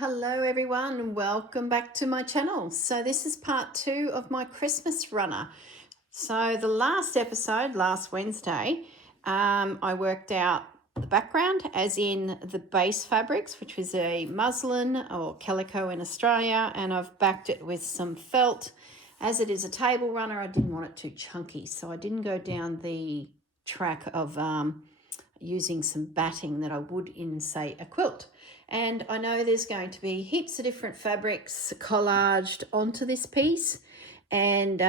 Hello everyone and welcome back to my channel. So this is part 2 of my Christmas runner. So the last episode, last Wednesday, I worked out the background as in the base fabrics, which was a muslin or calico in Australia, and I've backed it with some felt. As it is a table runner, I didn't want it too chunky, so I didn't go down the track of using some batting that I would in, say, a quilt. And I know there's going to be heaps of different fabrics collaged onto this piece, and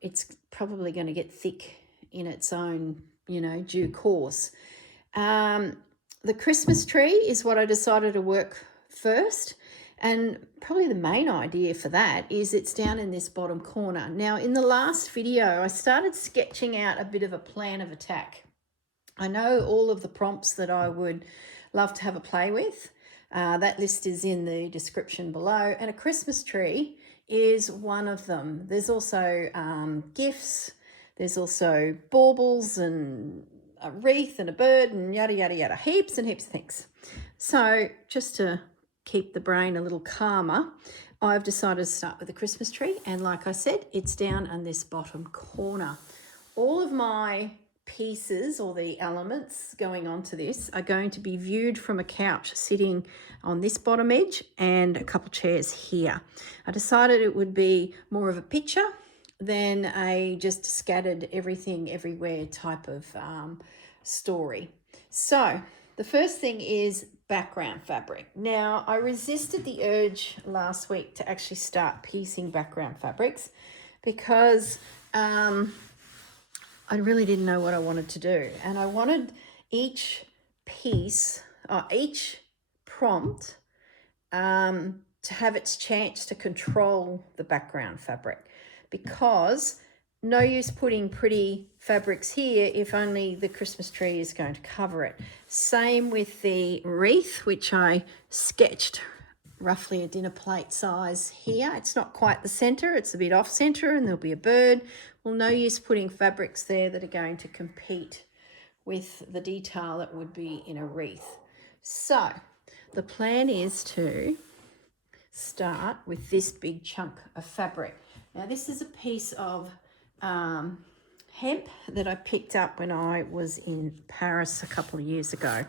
it's probably going to get thick in its own, due course. The Christmas tree is what I decided to work first. And probably the main idea for that is it's down in this bottom corner. Now, in the last video, I started sketching out a bit of a plan of attack. I know all of the prompts that I would love to have a play with. That list is in the description below, and a Christmas tree is one of them. There's also gifts, there's also baubles and a wreath and a bird and yada, yada, yada, heaps and heaps of things. So just to keep the brain a little calmer, I've decided to start with a Christmas tree, and like I said, it's down in this bottom corner. All of my pieces or the elements going onto this are going to be viewed from a couch sitting on this bottom edge and a couple chairs here. I decided it would be more of a picture than a just scattered everything everywhere type of story. So the first thing is background fabric. Now, I resisted the urge last week to actually start piecing background fabrics because I really didn't know what I wanted to do. And I wanted each piece, each prompt to have its chance to control the background fabric, because no use putting pretty fabrics here if only the Christmas tree is going to cover it. Same with the wreath, which I sketched roughly a dinner plate size here. It's not quite the center, it's a bit off center, and there'll be a bird. Well, no use putting fabrics there that are going to compete with the detail that would be in a wreath. So the plan is to start with this big chunk of fabric. Now, this is a piece of hemp that I picked up when I was in Paris a couple of years ago,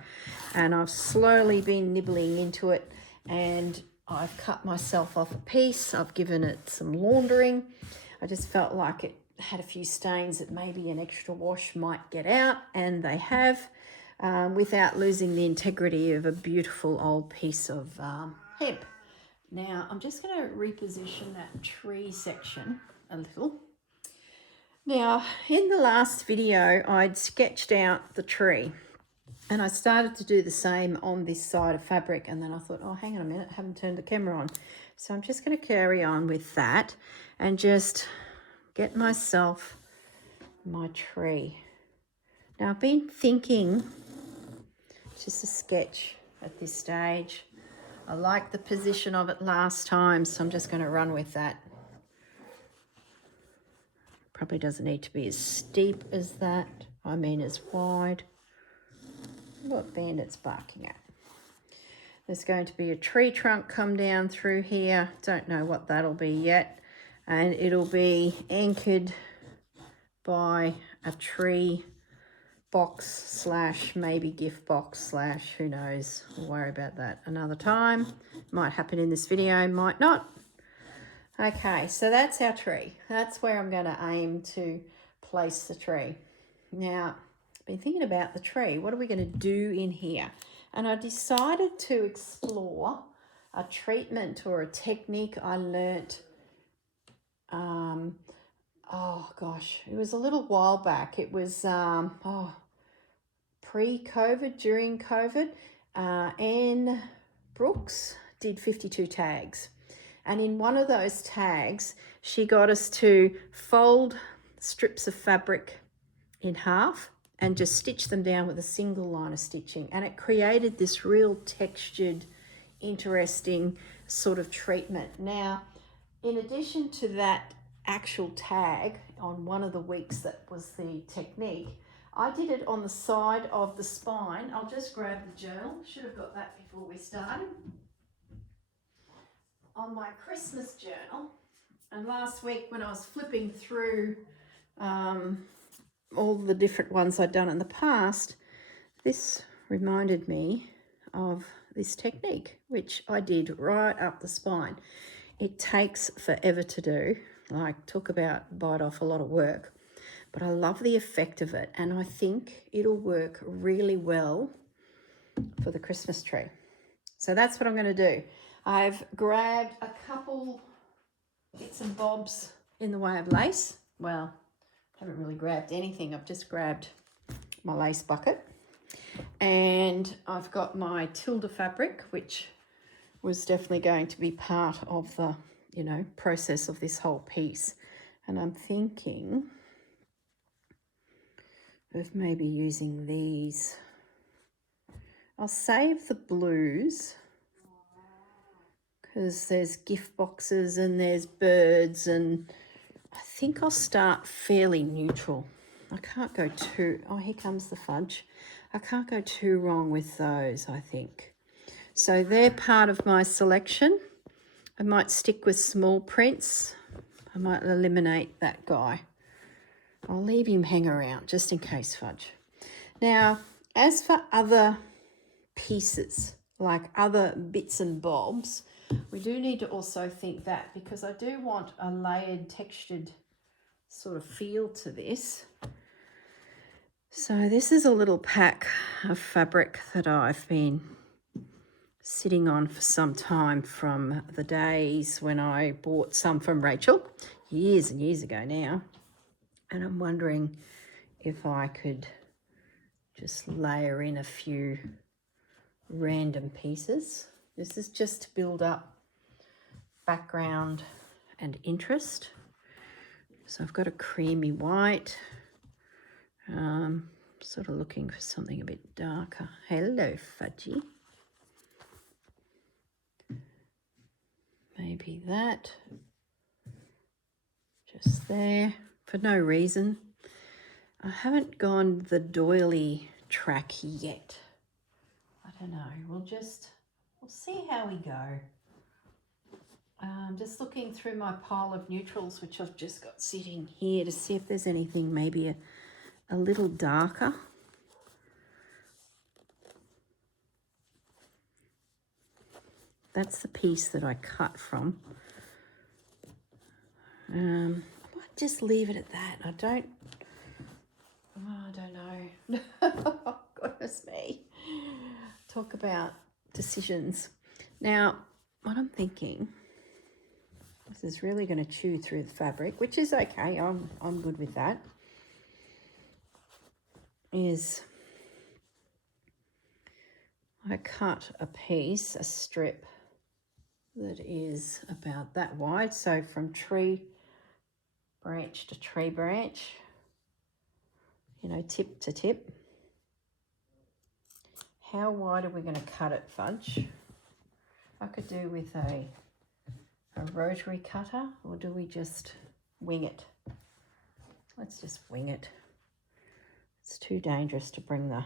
and I've slowly been nibbling into it, and I've cut myself off a piece. I've given it some laundering. I just felt like it had a few stains that maybe an extra wash might get out, and they have, without losing the integrity of a beautiful old piece of hemp. Now, I'm just going to reposition that tree section a little. Now, in the last video, I'd sketched out the tree, and I started to do the same on this side of fabric, and then I thought, oh, hang on a minute, I haven't turned the camera on. So I'm just going to carry on with that and just get myself my tree. Now, I've been thinking just a sketch at this stage. I liked the position of it last time, so I'm just going to run with that. Probably doesn't need to be as steep as that. I mean, as wide. What band it's barking at. There's going to be a tree trunk come down through here. Don't know what that'll be yet. And it'll be anchored by a tree box slash maybe gift box slash who knows. We'll worry about that another time. Might happen in this video, might not. Okay, so that's our tree. That's where I'm going to aim to place the tree. Now, I've been thinking about the tree. What are we going to do in here? And I decided to explore a treatment or a technique I learnt, oh gosh, it was a little while back. It was pre-COVID, during COVID. Anne Brooks did 52 tags. And in one of those tags, she got us to fold strips of fabric in half and just stitch them down with a single line of stitching. And it created this real textured, interesting sort of treatment. Now, in addition to that actual tag on one of the weeks that was the technique, I did it on the side of the spine. I'll just grab the journal. Should have got that before we started. on my Christmas journal, and last week when I was flipping through all the different ones I'd done in the past, this reminded me of this technique, which I did right up the spine. It takes forever to do, like talk about bite off a lot of work, but I love the effect of it, and I think it'll work really well for the Christmas tree. So that's what I'm going to do. I've grabbed a couple bits and bobs in the way of lace. Well, I haven't really grabbed anything. I've just grabbed my lace bucket. And I've got my Tilda fabric, which was definitely going to be part of the, process of this whole piece. And I'm thinking of maybe using these. I'll save the blues because there's gift boxes and there's birds, and I think I'll start fairly neutral. I can't go too, oh, here comes the fudge. I can't go too wrong with those, I think. So they're part of my selection. I might stick with small prints. I might eliminate that guy. I'll leave him hang around just in case, fudge. Now, as for other pieces, like other bits and bobs, we do need to also think that, because I do want a layered, textured sort of feel to this. So this is a little pack of fabric that I've been sitting on for some time from the days when I bought some from Rachel, years and years ago now. And I'm wondering if I could just layer in a few random pieces. This is just to build up background and interest. So I've got a creamy white, sort of looking for something a bit darker. Hello, Fudgy. Maybe that, just there, for no reason. I haven't gone the doily track yet. I don't know, we'll see how we go. Just looking through my pile of neutrals, which I've just got sitting here, to see if there's anything maybe a little darker. That's the piece that I cut from. I might just leave it at that. I don't know. Oh, goodness me. Talk about decisions. Now, what I'm thinking, this is really going to chew through the fabric, which is okay. I'm good with that. Is I cut a piece, a strip that is about that wide. So from tree branch to tree branch, tip to tip. How wide are we going to cut it, Fudge? I could do with a rotary cutter, or do we just wing it? Let's just wing it. It's too dangerous to bring the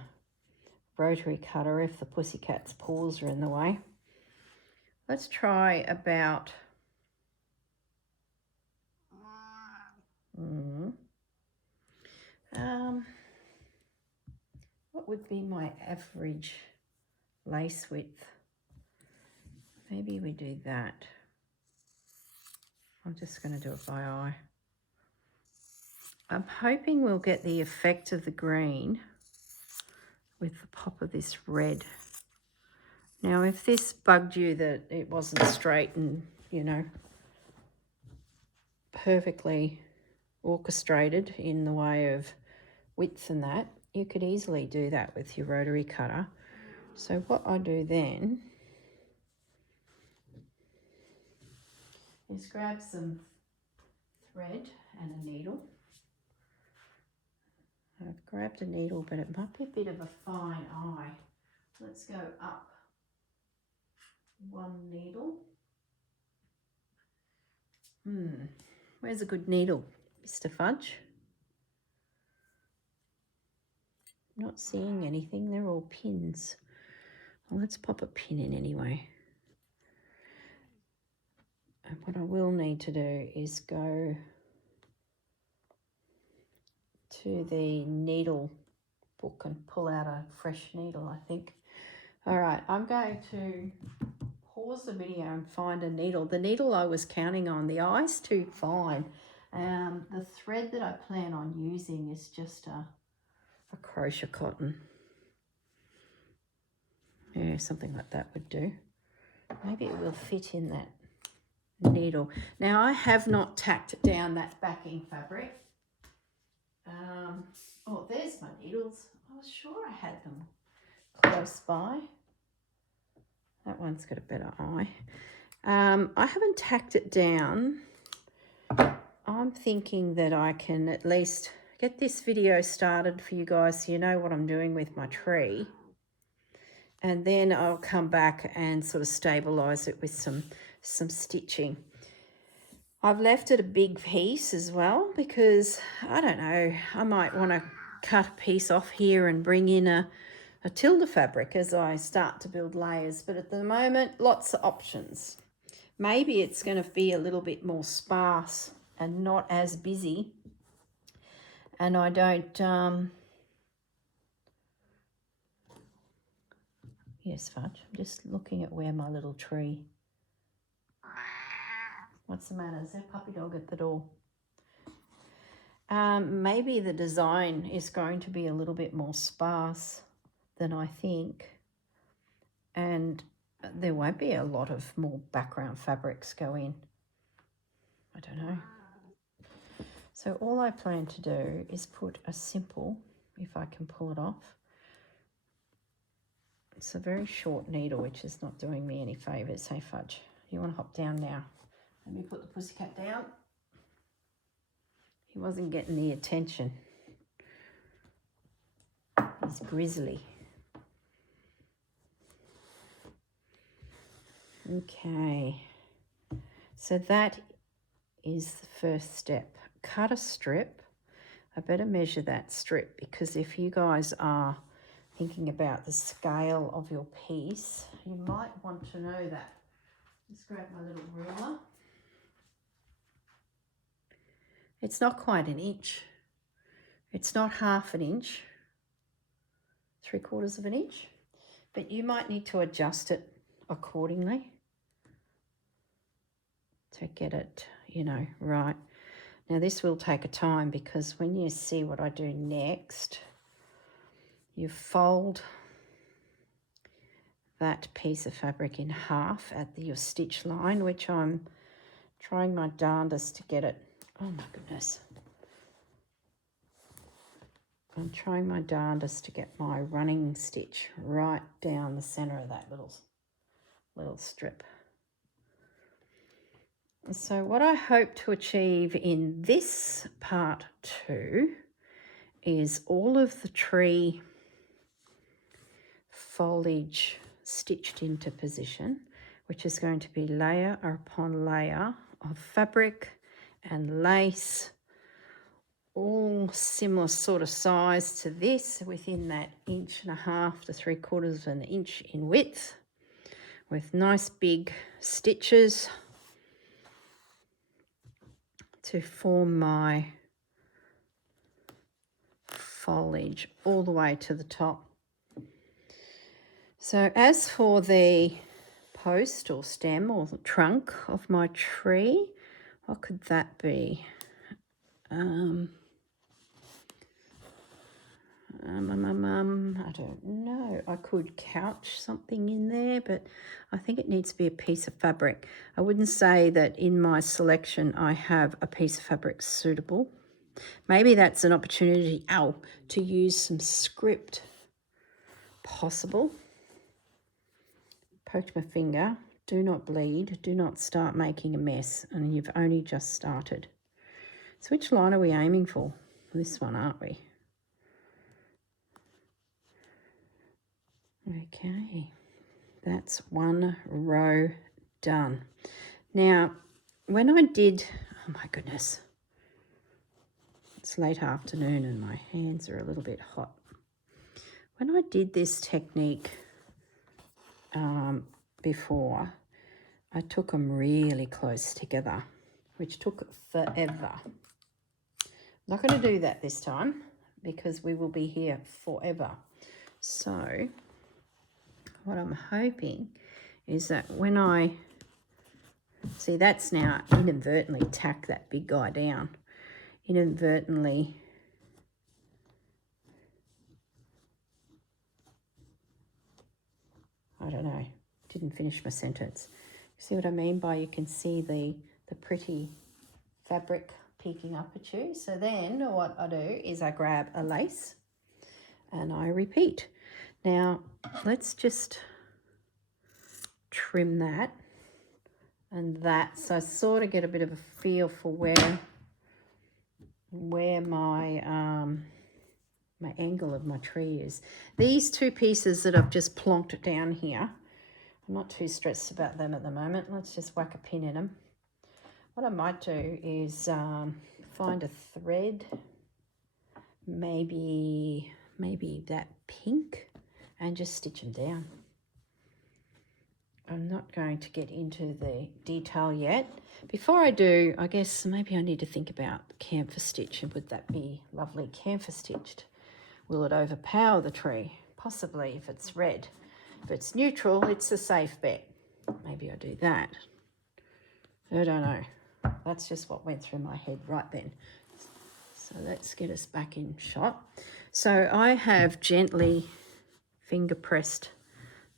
rotary cutter if the pussycat's paws are in the way. Let's try about what would be my average lace width? Maybe we do that. I'm just going to do it by eye. I'm hoping we'll get the effect of the green with the pop of this red. Now, if this bugged you that it wasn't straight and, perfectly orchestrated in the way of width and that, you could easily do that with your rotary cutter. So what I do then is grab some thread and a needle. I've grabbed a needle, but it might be a bit of a fine eye. Let's go up one needle. Where's a good needle, Mr. Fudge? Not seeing anything, they're all pins. Well, let's pop a pin in anyway. And what I will need to do is go to the needle book and pull out a fresh needle, I think. All right, I'm going to pause the video and find a needle. The needle I was counting on, the eye's too fine. The thread that I plan on using is just a crochet cotton. Yeah, something like that would do. Maybe it will fit in that needle. Now, I have not tacked down that backing fabric. Oh, there's my needles. I was sure I had them close by. That one's got a better eye. I haven't tacked it down. I'm thinking that I can at least get this video started for you guys so you know what I'm doing with my tree. And then I'll come back and sort of stabilise it with some stitching. I've left it a big piece as well because, I don't know, I might want to cut a piece off here and bring in a tilde fabric as I start to build layers. But at the moment, lots of options. Maybe it's going to be a little bit more sparse and not as busy. And I don't... Yes, Fudge, I'm just looking at where my little tree... What's the matter? Is there a puppy dog at the door? Maybe the design is going to be a little bit more sparse than I think. And there won't be a lot of more background fabrics go in. I don't know. So all I plan to do is put a simple, if I can pull it off. It's a very short needle, which is not doing me any favours. Hey, Fudge, you want to hop down now? Let me put the pussycat down. He wasn't getting the attention. He's grizzly. Okay. So that is the first step. Cut a strip. I better measure that strip because if you guys are thinking about the scale of your piece, you might want to know that. Just grab my little ruler. It's not quite an inch. It's not half an inch, 3/4 of an inch, but you might need to adjust it accordingly to get it, you know, right. Now this will take a time because when you see what I do next, you fold that piece of fabric in half at your stitch line, which I'm trying my darndest to get it. Oh my goodness. I'm trying my darndest to get my running stitch right down the center of that little strip. So what I hope to achieve in this part 2 is all of the tree foliage stitched into position, which is going to be layer upon layer of fabric and lace, all similar sort of size to this, within that 1.5 to 3/4 of an inch in width, with nice big stitches to form my foliage all the way to the top. So as for the post or stem or the trunk of my tree, what could that be? I don't know. I could couch something in there, but I think it needs to be a piece of fabric. I wouldn't say that in my selection I have a piece of fabric suitable. Maybe that's an opportunity, to use some script. Possible. Poked my finger. Do not bleed. Do not start making a mess. And you've only just started. So which line are we aiming for? This one, aren't we? Okay, that's one row done. Now, when I did, oh my goodness, it's late afternoon and my hands are a little bit hot. When I did this technique before, I took them really close together, which took forever. I'm not going to do that this time because we will be here forever. So what I'm hoping is that when I see, that's now inadvertently tack that big guy down. Inadvertently I don't know, didn't finish my sentence. See what I mean by you can see the pretty fabric peeking up at you. So then what I do is I grab a lace and I repeat. Now let's just trim that and that, so I sort of get a bit of a feel for where my my angle of my tree is. These two pieces that I've just plonked down here, I'm not too stressed about them at the moment. Let's just whack a pin in them. What I might do is find a thread, maybe that pink, and just stitch them down. I'm not going to get into the detail yet. Before I do, I guess maybe I need to think about camphor stitch. Would that be lovely camphor stitched? Will it overpower the tree? Possibly if it's red. If it's neutral, it's a safe bet. Maybe I do that. I don't know. That's just what went through my head right then. So let's get us back in shot. So I have gently finger pressed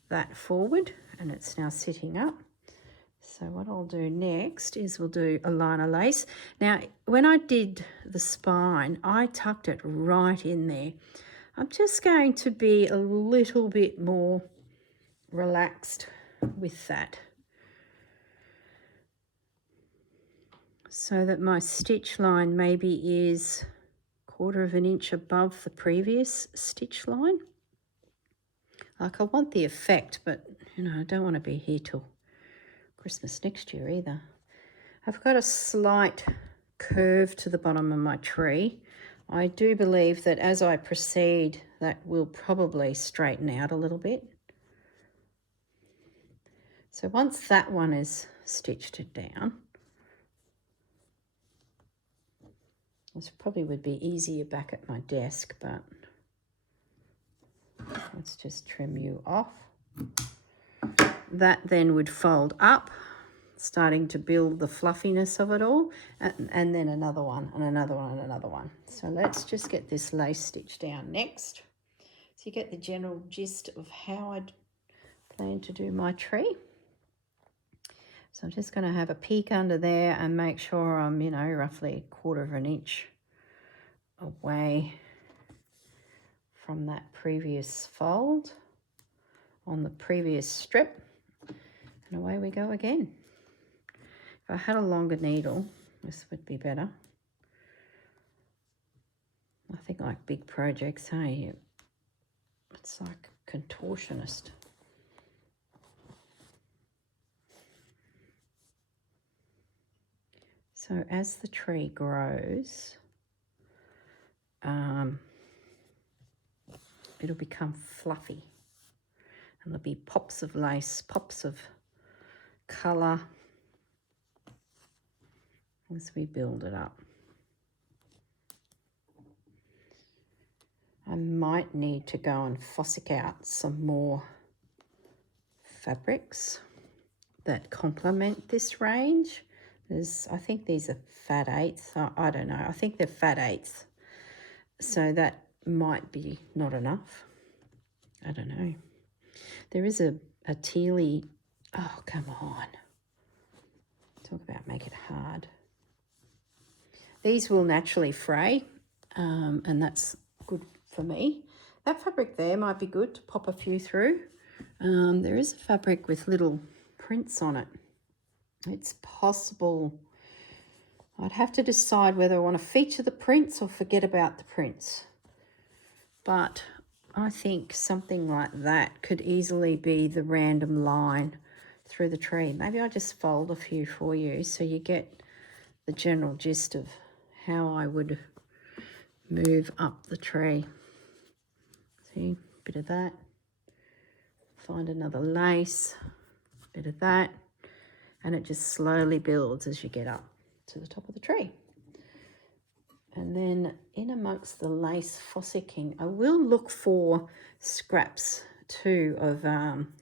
that forward and it's now sitting up. So what I'll do next is we'll do a line of lace. Now, when I did the spine, I tucked it right in there. I'm just going to be a little bit more relaxed with that, so that my stitch line maybe is 1/4 of an inch above the previous stitch line. Like, I want the effect, but you know, I don't want to be here till Christmas next year either. I've got a slight curve to the bottom of my tree. I do believe that as I proceed, that will probably straighten out a little bit. So once that one is stitched down, this probably would be easier back at my desk, but let's just trim you off. That then would fold up, starting to build the fluffiness of it all, and then another one and another one and another one. So let's just get this lace stitch down next, so you get the general gist of how I'd plan to do my tree. So I'm just going to have a peek under there and make sure I'm, you know, roughly 1/4 of an inch away from that previous fold on the previous strip, and away we go again. If I had a longer needle, this would be better. I think like big projects, hey, it's like contortionist. So as the tree grows, it'll become fluffy, and there'll be pops of lace, pops of colour as we build it up. I might need to go and fossick out some more fabrics that complement this range. I think these are fat 8ths. I don't know. I think they're fat 8ths. So that might be not enough. I don't know. There is a tealy, oh, come on. Talk about make it hard. These will naturally fray, and that's good for me. That fabric there might be good to pop a few through. There is a fabric with little prints on it. It's possible. I'd have to decide whether I want to feature the prints or forget about the prints. But I think something like that could easily be the random line through the tree. Maybe I'll just fold a few for you so you get the general gist of how I would move up the tree. See, a bit of that. Find another lace, a bit of that. and it just slowly builds as you get up to the top of the tree. And then in amongst the lace fossicking, I will look for scraps too of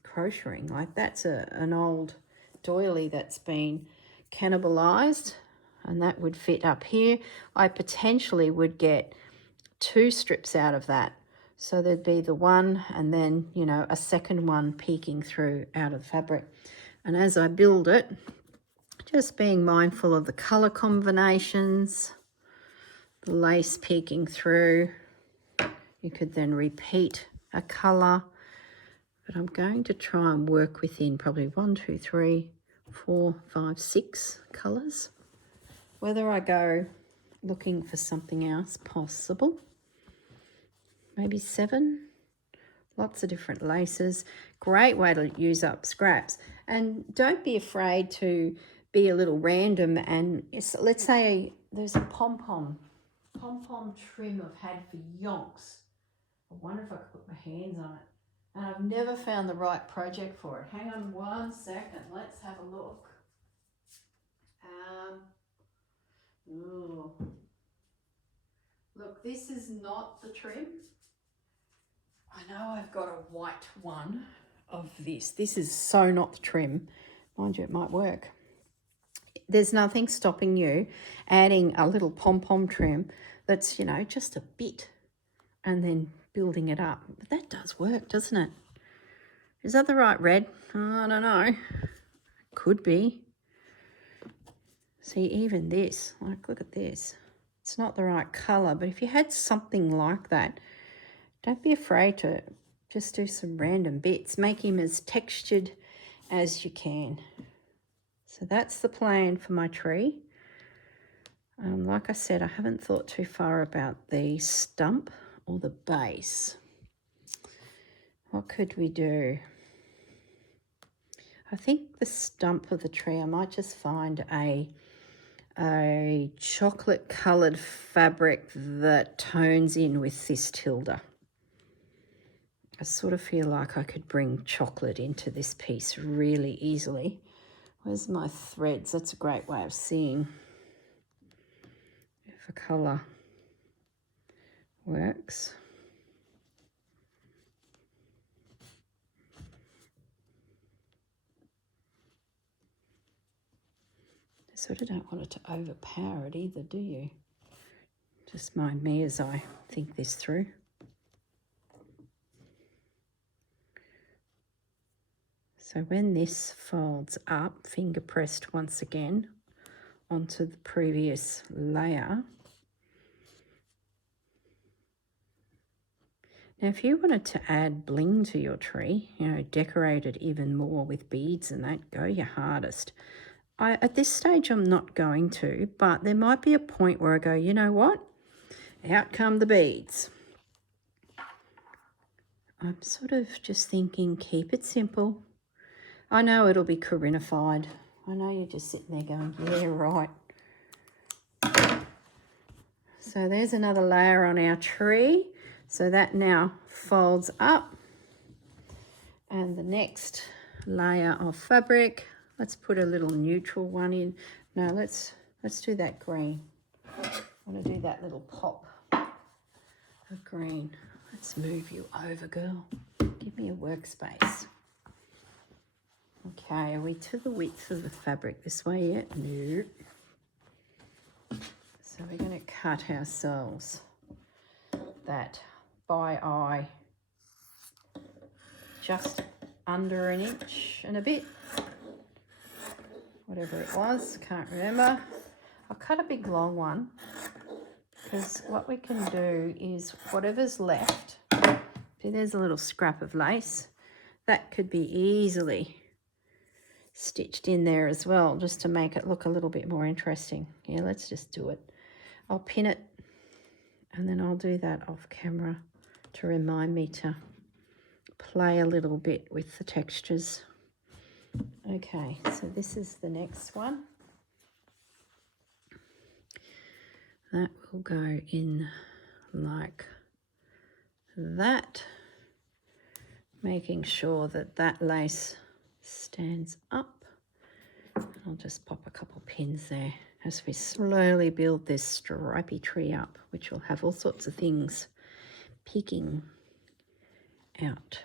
crocheting. Like that's an old doily that's been cannibalized, and that would fit up here. I potentially would get 2 strips out of that. So there'd be the one and then, you know, a second one peeking through out of the fabric. And as I build it, just being mindful of the colour combinations, the lace peeking through. You could then repeat a colour, but I'm going to try and work within probably 1, 2, 3, 4, 5, 6 colours. Whether I go looking for something else, possible. Maybe 7. Lots of different laces. Great way to use up scraps. And don't be afraid to be a little random. And let's say there's a pom-pom trim I've had for yonks. I wonder if I could put my hands on it. And I've never found the right project for it. Hang on 1 second. Let's have a look. Ooh. Look, this is not the trim. I know I've got a white one of this. This is so not the trim. Mind you, it might work. There's nothing stopping you adding a little pom-pom trim that's, you know, just a bit and then building it up. But that does work, doesn't it? Is that the right red? I don't know. Could be. See, even this, like, look at this. It's not the right colour, but if you had something like that, don't be afraid to just do some random bits. Make him as textured as you can. So that's the plan for my tree. Like I said, I haven't thought too far about the stump or the base. What could we do? I think the stump of the tree, I might just find a chocolate coloured fabric that tones in with this tilde. I sort of feel like I could bring chocolate into this piece really easily. Where's my threads? That's a great way of seeing if a colour works. I sort of don't want it to overpower it either, do you? Just mind me as I think this through. So when this folds up, finger pressed once again onto the previous layer. Now if you wanted to add bling to your tree, you know, decorate it even more with beads and that, go your hardest. At this stage I'm not going to, but there might be a point where I go, you know what? Out come the beads. I'm sort of just thinking, keep it simple. I know it'll be Corrinified. I know you're just sitting there going, yeah, right. So there's another layer on our tree. So that now folds up. And the next layer of fabric, let's put a little neutral one in. No, let's do that green. I want to do that little pop of green. Let's move you over, girl. Give me a workspace. Okay, are we to the width of the fabric this way yet? No. So we're going to cut ourselves that by eye just under 1 inch and a bit. Whatever it was, can't remember. I'll cut a big long one because what we can do is whatever's left, see there's a little scrap of lace, that could be easily stitched in there as well, just to make it look a little bit more interesting. Yeah, let's just do it. I'll pin it and then I'll do that off camera to remind me to play a little bit with the textures. Okay, so this is the next one. That will go in like that, making sure that that lace stands up. I'll just pop a couple pins there as we slowly build this stripy tree up, which will have all sorts of things peeking out.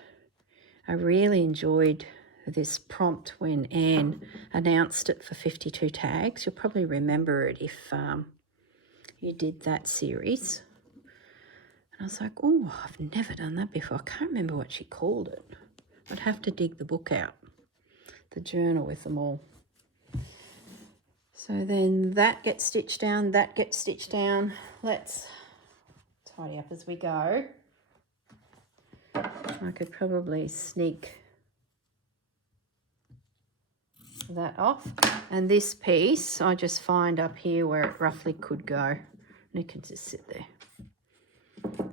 I really enjoyed this prompt when Anne announced it for 52 tags. You'll probably remember it if you did that series. And I was like, oh, I've never done that before. I can't remember what she called it. I'd have to dig the book out, the journal with them all. So then that gets stitched down, that gets stitched down. Let's tidy up as we go. I could probably sneak that off. And this piece, I just find up here where it roughly could go. And it can just sit there,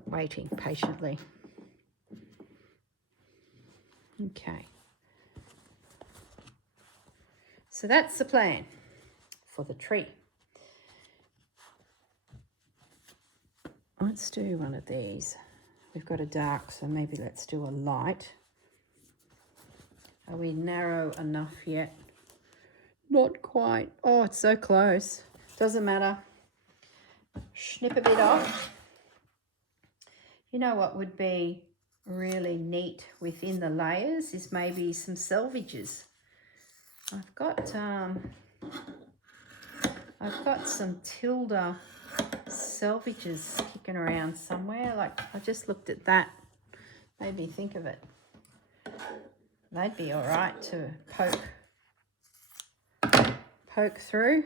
waiting patiently. Okay. So that's the plan for the tree. Let's do one of these. We've got a dark, so maybe let's do a light. Are we narrow enough yet? Not quite. Oh, it's so close. Doesn't matter. Snip a bit off. You know what would be really neat within the layers is maybe some selvages. I've got some Tilda selvages kicking around somewhere. Like, I just looked at that, made me think of it. They'd be all right to poke through.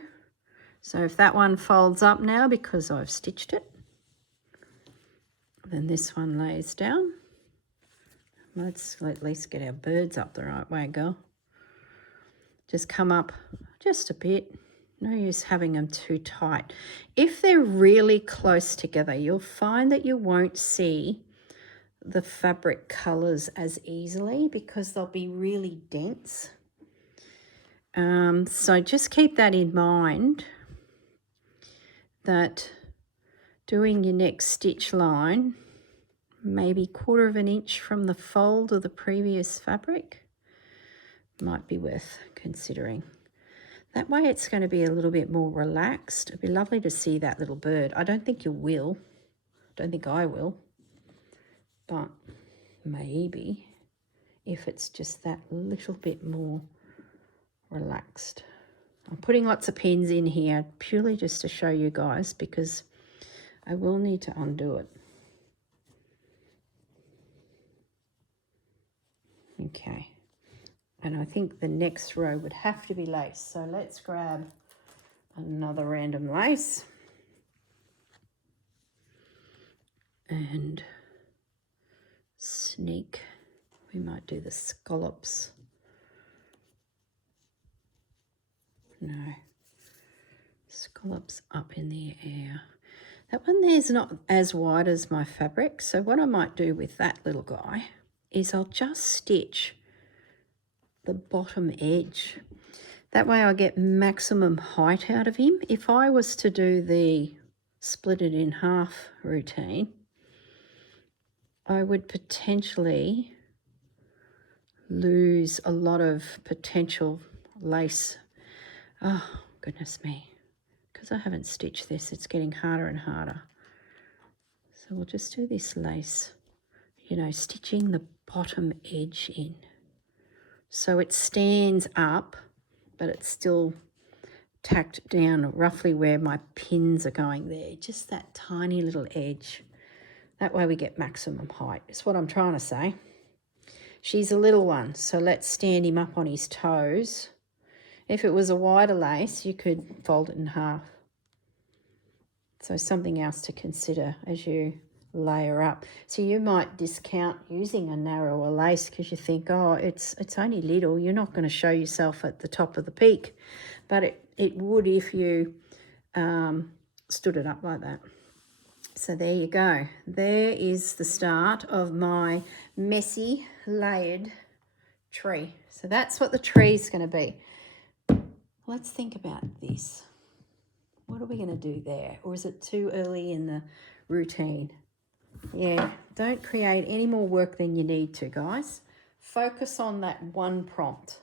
So if that one folds up now because I've stitched it, then this one lays down. Let's at least get our birds up the right way, girl. Just come up just a bit. No use having them too tight. If they're really close together, you'll find that you won't see the fabric colours as easily because they'll be really dense. So just keep that in mind, that doing your next stitch line, maybe 1/4 of an inch from the fold of the previous fabric, might be worth considering. That way it's going to be a little bit more relaxed. It'd be lovely to see that little bird. I don't think you will. Don't think I will. But maybe if it's just that little bit more relaxed. I'm putting lots of pins in here purely just to show you guys because I will need to undo it. Okay. And I think the next row would have to be lace. So let's grab another random lace. And sneak. We might do the scallops. No. Scallops up in the air. That one there's not as wide as my fabric. So what I might do with that little guy is I'll just stitch the bottom edge. That way I get maximum height out of him. If I was to do the split it in half routine, I would potentially lose a lot of potential lace. Oh, goodness me. Because I haven't stitched this, it's getting harder and harder. So we'll just do this lace, you know, stitching the bottom edge in. So it stands up, but it's still tacked down roughly where my pins are going there. Just that tiny little edge. That way we get maximum height. Is what I'm trying to say. She's a little one, so let's stand him up on his toes. If it was a wider lace, you could fold it in half. So something else to consider as you layer up. So you might discount using a narrower lace because you think, oh, it's only little. You're not going to show yourself at the top of the peak. But it would if you stood it up like that. So there you go. There is the start of my messy layered tree. So that's what the tree is going to be. Let's think about this. What are we going to do there? Or is it too early in the routine? Yeah, don't create any more work than you need to, guys. Focus on that one prompt.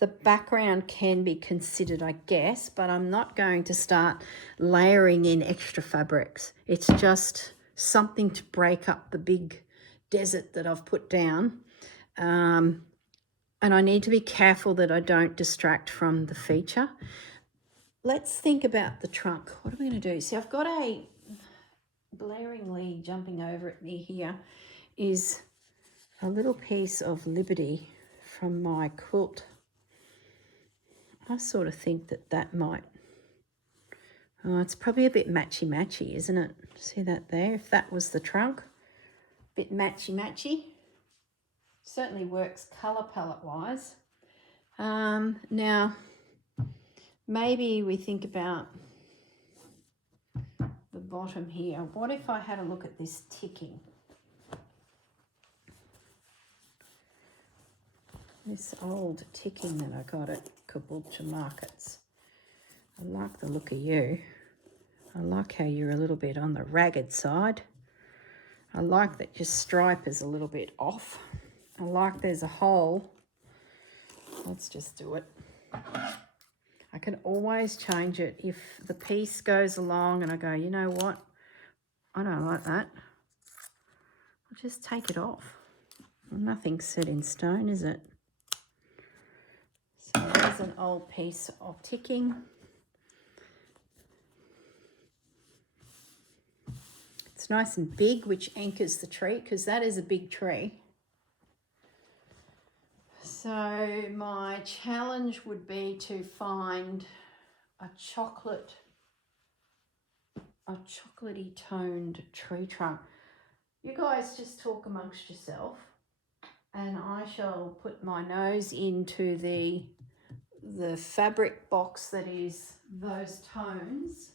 The background can be considered, I guess, but I'm not going to start layering in extra fabrics. It's just something to break up the big desert that I've put down. And I need to be careful that I don't distract from the feature. Let's think about the trunk. What are we going to do? See, I've got a blaringly jumping over at me here is a little piece of Liberty from my quilt. I sort of think that that might, oh, it's probably a bit matchy-matchy, isn't it? See that there? If that was the trunk, bit matchy-matchy. Certainly works colour palette-wise. Now, maybe we think about the bottom here. What if I had a look at this ticking? This old ticking that I got at Caboolture Markets. I like the look of you. I like how you're a little bit on the ragged side. I like that your stripe is a little bit off. I like there's a hole. Let's just do it. I can always change it if the piece goes along and I go, you know what? I don't like that. I'll just take it off. Nothing's set in stone, is it? So there's an old piece of ticking. It's nice and big, which anchors the tree, because that is a big tree. So my challenge would be to find a chocolatey toned tree trunk. You guys just talk amongst yourself, and I shall put my nose into the fabric box that is those tones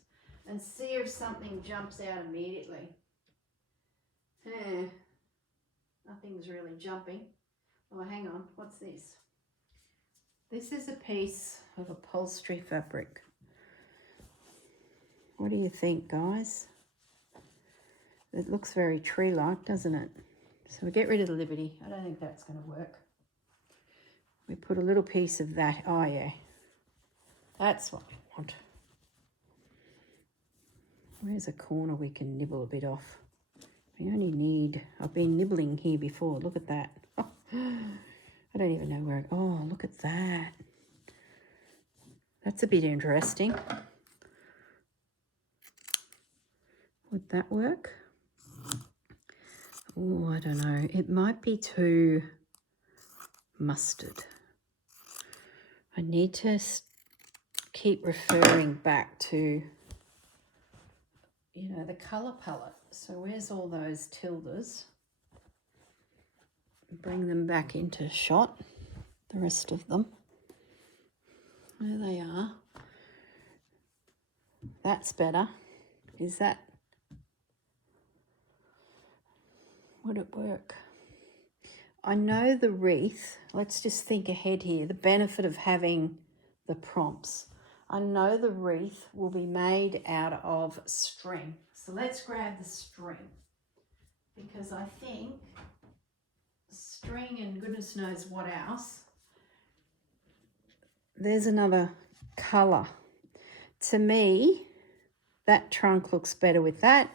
and see if something jumps out immediately. Nothing's really jumping. Oh, hang on, what's this? This is a piece of upholstery fabric. What do you think, guys? It looks very tree-like, doesn't it? So we get rid of the Liberty. I don't think that's going to work. We put a little piece of that. Oh, yeah. That's what we want. Where's a corner we can nibble a bit off? We only need... I've been nibbling here before. Look at that. Oh, I don't even know where... Oh, look at that. That's a bit interesting. Would that work? Oh, I don't know. It might be too mustard. I need to keep referring back to, you know, the colour palette. So where's all those tildes? Bring them back into shot, the rest of them. There they are. That's better. Is that... Would it work? I know the wreath, let's just think ahead here, the benefit of having the prompts. I know the wreath will be made out of string. So let's grab the string, because I think string and goodness knows what else. There's another colour. To me, that trunk looks better with that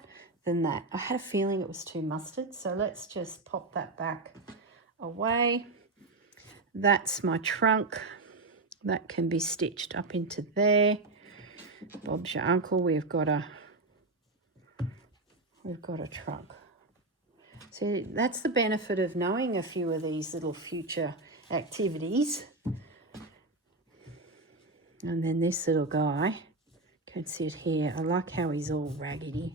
than that. I had a feeling it was too mustard, so let's just pop that back away. That's my trunk. That can be stitched up into there. Bob's your uncle. We've got a trunk. See, that's the benefit of knowing a few of these little future activities. And then this little guy can sit here. I like how he's all raggedy.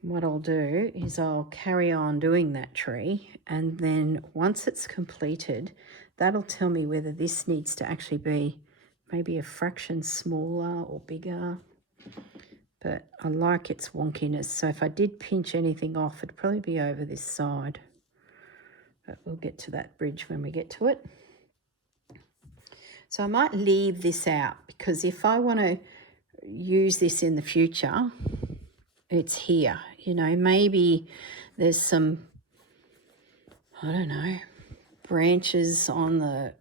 What I'll do is I'll carry on doing that tree, and then once it's completed, that'll tell me whether this needs to actually be maybe a fraction smaller or bigger. But I like its wonkiness, so if I did pinch anything off, it'd probably be over this side. But we'll get to that bridge when we get to it. So I might leave this out, because if I want to use this in the future, it's here. You know, maybe there's some, I don't know, branches on the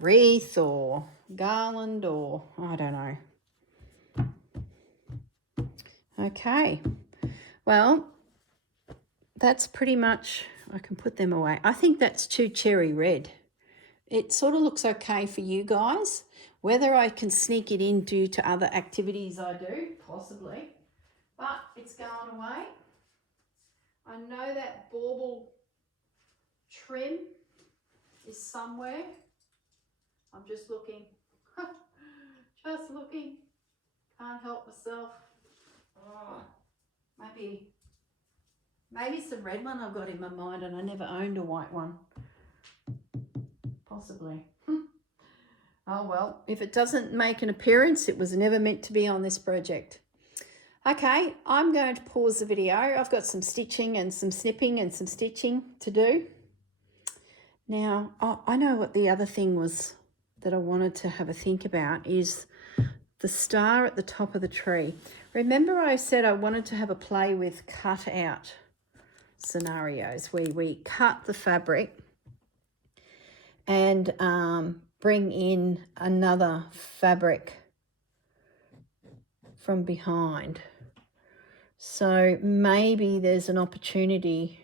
wreath or garland, or I don't know. Okay, well, that's pretty much, I can put them away. I think that's too cherry red. It sort of looks okay for you guys. Whether I can sneak it in due to other activities I do, possibly, but it's going away. I know that bauble trim is somewhere. I'm just looking, just looking, can't help myself. Oh, maybe it's the red one I've got in my mind and I never owned a white one. Possibly. Oh well, if it doesn't make an appearance, it was never meant to be on this project. Okay, I'm going to pause the video. I've got some stitching and some snipping and some stitching to do. Now, I know what the other thing was that I wanted to have a think about is the star at the top of the tree. Remember I said I wanted to have a play with cut out scenarios where we cut the fabric and bring in another fabric from behind. So maybe there's an opportunity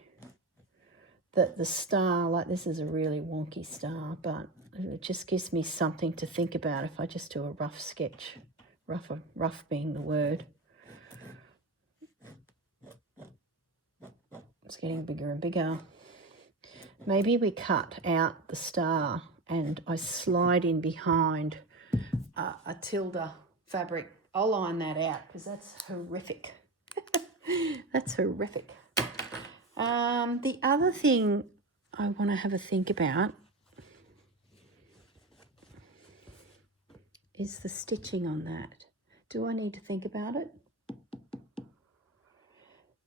that the star, like this is a really wonky star, but it just gives me something to think about if I just do a rough sketch, rough being the word. It's getting bigger and bigger. Maybe we cut out the star and I slide in behind a tilde fabric. I'll iron that out because that's horrific. That's horrific. The other thing I want to have a think about is the stitching on that. Do I need to think about it?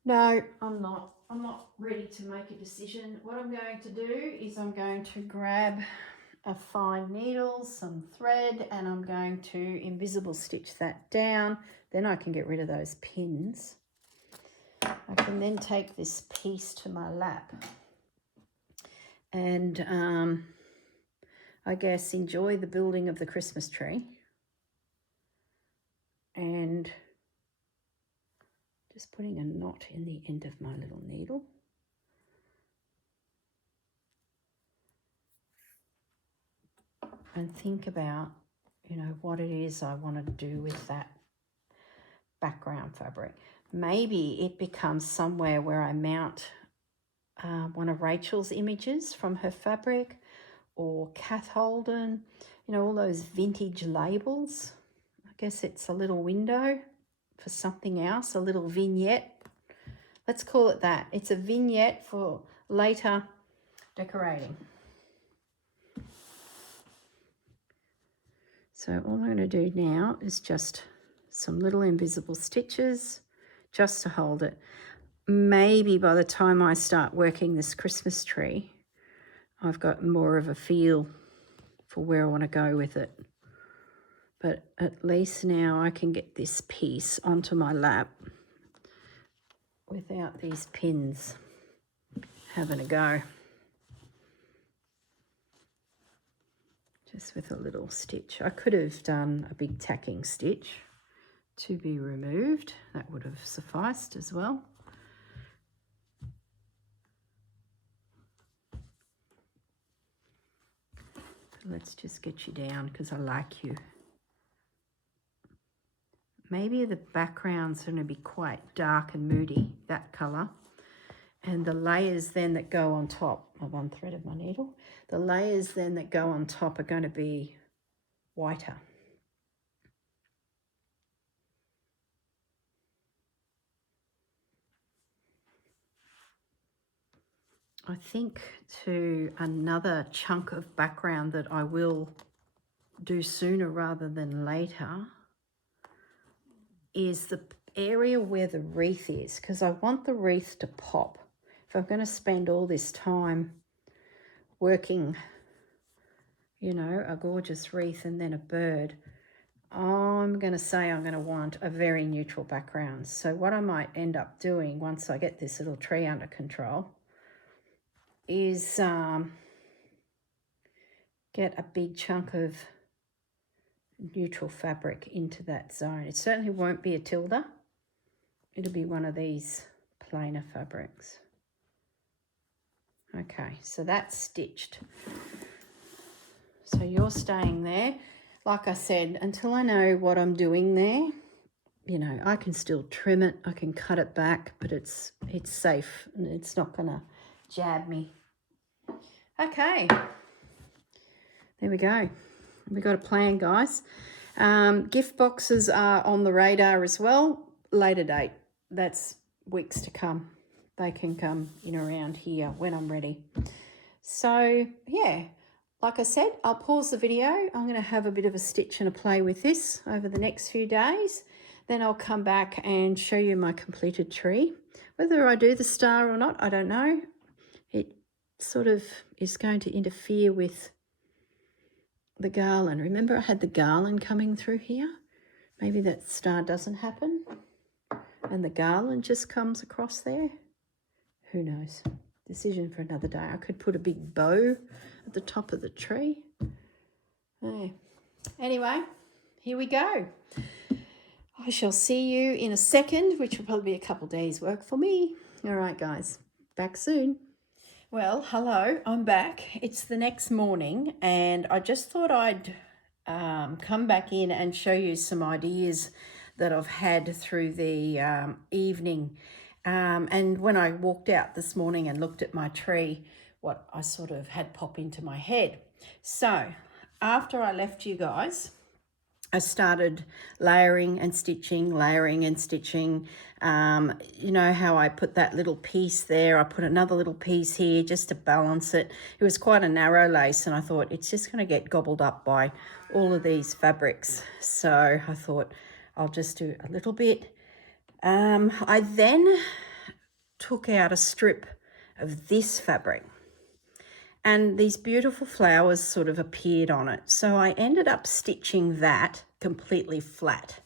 No, I'm not. I'm not ready to make a decision. What I'm going to do is I'm going to grab a fine needle, some thread, and I'm going to invisible stitch that down. Then I can get rid of those pins. I can then take this piece to my lap and I guess enjoy the building of the Christmas tree and just putting a knot in the end of my little needle. And think about, what it is I want to do with that background fabric. Maybe it becomes somewhere where I mount one of Rachel's images from her fabric, or Kath Holden, all those vintage labels. I guess it's a little window for something else, a little vignette. Let's call it that. It's a vignette for later decorating. So all I'm going to do now is just some little invisible stitches just to hold it. Maybe by the time I start working this Christmas tree, I've got more of a feel for where I want to go with it. But at least now I can get this piece onto my lap without these pins having a go. Just with a little stitch. I could have done a big tacking stitch to be removed. That would have sufficed as well. Let's just get you down because I like you. Maybe the background's going to be quite dark and moody, that colour. And the layers then that go on top, I've unthreaded my needle, the layers then that go on top are going to be whiter. I think to another chunk of background that I will do sooner rather than later is the area where the wreath is, because I want the wreath to pop. If I'm going to spend all this time working, a gorgeous wreath and then a bird, I'm going to say I'm going to want a very neutral background. So what I might end up doing once I get this little tree under control is get a big chunk of neutral fabric into that zone. It certainly won't be a tilde. It'll be one of these plainer fabrics. Okay, so that's stitched. So you're staying there. Like I said, until I know what I'm doing there, you know, I can still trim it, I can cut it back, but it's safe and it's not gonna jab me. Okay, there we go. We got a plan, guys. Gift boxes are on the radar as well. Later date, that's weeks to come. They can come in around here when I'm ready. So yeah, like I said, I'll pause the video. I'm going to have a bit of a stitch and a play with this over the next few days. Then I'll come back and show you my completed tree. Whether I do the star or not, I don't know. It sort of is going to interfere with the garland. Remember I had the garland coming through here? Maybe that star doesn't happen and the garland just comes across there. Who knows? Decision for another day. I could put a big bow at the top of the tree. Hey. Anyway, here we go. I shall see you in a second, which will probably be a couple days work for me. All right, guys, back soon. Well, hello, I'm back. It's the next morning and I just thought I'd come back in and show you some ideas that I've had through the evening. And when I walked out this morning and looked at my tree, what I sort of had pop into my head. So after I left you guys, I started layering and stitching. You know how I put that little piece there, I put another little piece here just to balance it. It was quite a narrow lace and I thought it's just going to get gobbled up by all of these fabrics. So I thought I'll just do a little bit. I then took out a strip of this fabric and these beautiful flowers sort of appeared on it. So I ended up stitching that completely flat.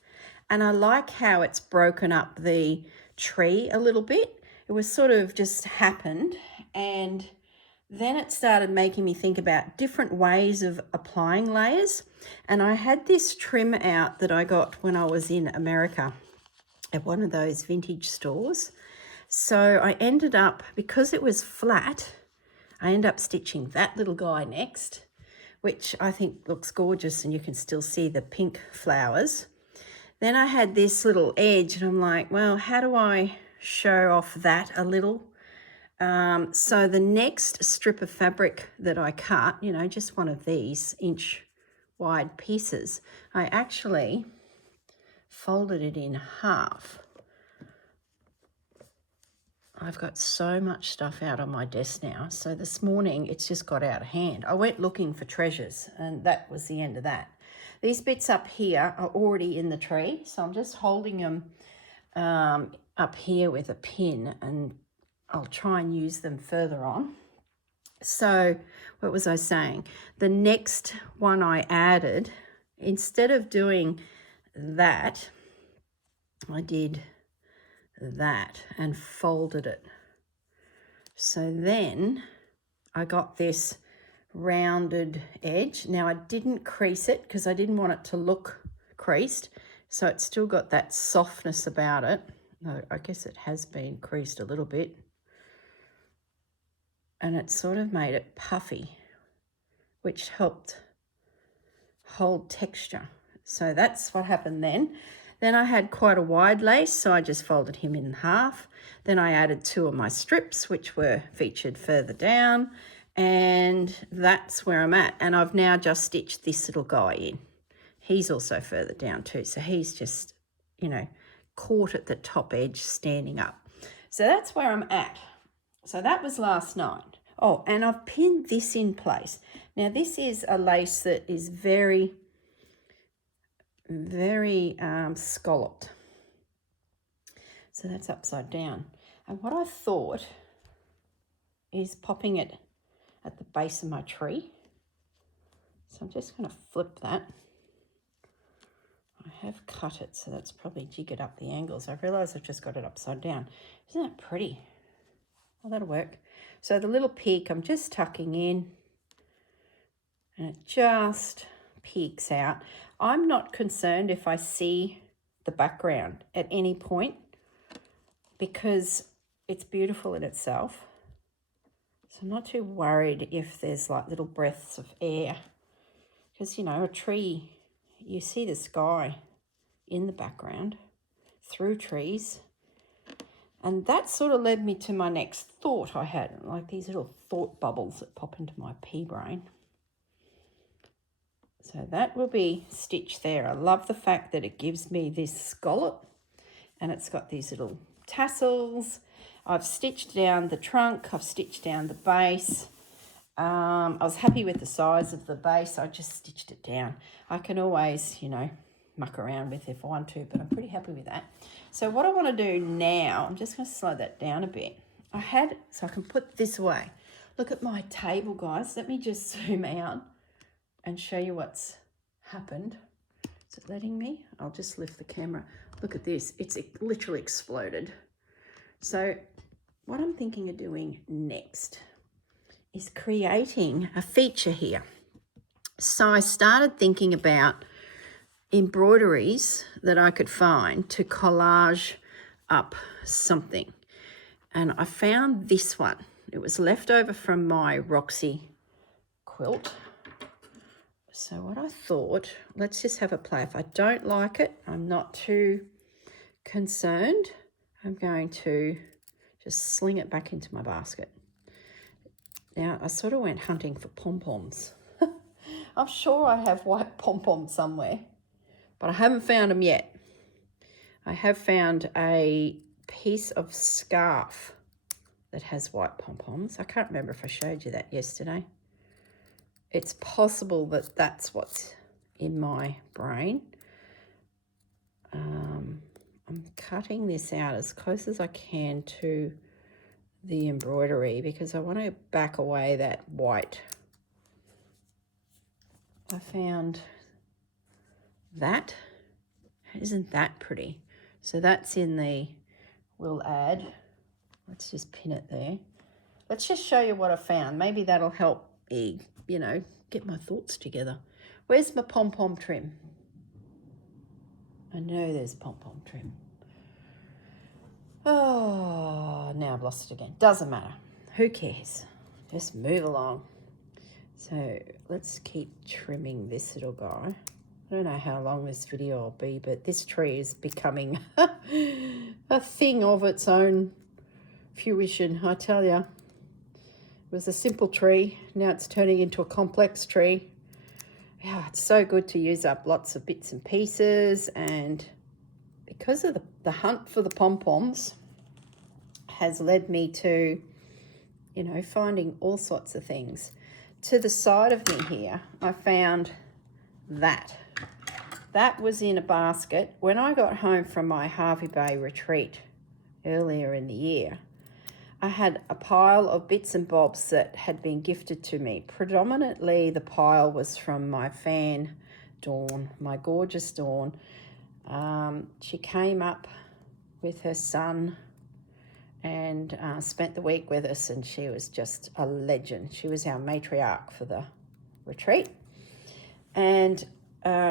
And I like how it's broken up the tree a little bit. It was sort of just happened. And then it started making me think about different ways of applying layers. And I had this trim out that I got when I was in America at one of those vintage stores. So I ended up, because it was flat, I ended up stitching that little guy next, which I think looks gorgeous and you can still see the pink flowers. Then I had this little edge and I'm like, well, how do I show off that a little? So the next strip of fabric that I cut, you know, just one of these inch wide pieces, I actually folded it in half. I've got so much stuff out on my desk now. So this morning it's just got out of hand. I went looking for treasures and that was the end of that. These bits up here are already in the tree. So I'm just holding them up here with a pin and I'll try and use them further on. So what was I saying? The next one I added, instead of doing that, I did that and folded it. So then I got this rounded edge. Now I didn't crease it because I didn't want it to look creased. So it's still got that softness about it. No, I guess it has been creased a little bit. And it sort of made it puffy, which helped hold texture. So that's what happened then. Then I had quite a wide lace, so I just folded him in half. Then I added 2 of my strips, which were featured further down, and that's where I'm at. And I've now just stitched this little guy in. He's also further down too, so he's just, you know, caught at the top edge standing up. So that's where I'm at. So that was last night. Oh, and I've pinned this in place. Now this is a lace that is very scalloped. So that's upside down. And what I thought is popping it at the base of my tree. So I'm just going to flip that. I have cut it, so that's probably jiggered up the angles. I realise I've just got it upside down. Isn't that pretty? Well, that'll work. So the little peak, I'm just tucking in, and it just peeks out. I'm not concerned if I see the background at any point because it's beautiful in itself. So I'm not too worried if there's like little breaths of air, because, you know, a tree, you see the sky in the background through trees. And that sort of led me to my next thought I had, like these little thought bubbles that pop into my pea brain. So that will be stitched there. I love the fact that it gives me this scallop and it's got these little tassels. I've stitched down the trunk, I've stitched down the base. I was happy with the size of the base. I just stitched it down. I can always, you know, muck around with if I want to, but I'm pretty happy with that. So what I want to do now, I'm just going to slow that down a bit. So I can put this away. Look at my table, guys. Let me just zoom out and show you what's happened. Is it letting me? I'll just lift the camera. Look at this. It's literally exploded. So what I'm thinking of doing next is creating a feature here. So I started thinking about embroideries that I could find to collage up something. And I found this one. It was left over from my Roxy quilt. So what I thought, let's just have a play. If I don't like it, I'm not too concerned. I'm going to just sling it back into my basket. Now, I sort of went hunting for pom-poms. I'm sure I have white pom-poms somewhere, but I haven't found them yet. I have found a piece of scarf that has white pom-poms. I can't remember if I showed you that yesterday. It's possible that that's what's in my brain. I'm cutting this out as close as I can to the embroidery because I want to back away that white. I found that. Isn't that pretty? So that's in the, we'll add, let's just pin it there. Let's just show you what I found. Maybe that'll help me, you know, get my thoughts together. Where's my pom-pom trim? I know there's pom-pom trim. Oh, now I've lost it again. Doesn't matter. Who cares? Just move along. So let's keep trimming this little guy. I don't know how long this video will be, but this tree is becoming a thing of its own fruition, I tell you. It was a simple tree. Now it's turning into a complex tree. Yeah, it's so good to use up lots of bits and pieces, and because of the hunt for the pom-poms has led me to, you know, finding all sorts of things. To the side of me here, I found that. That was in a basket. When I got home from my Hervey Bay retreat earlier in the year, I had a pile of bits and bobs that had been gifted to me. Predominantly the pile was from my fan, Dawn, my gorgeous Dawn. She came up with her son and spent the week with us, and she was just a legend. She was our matriarch for the retreat. And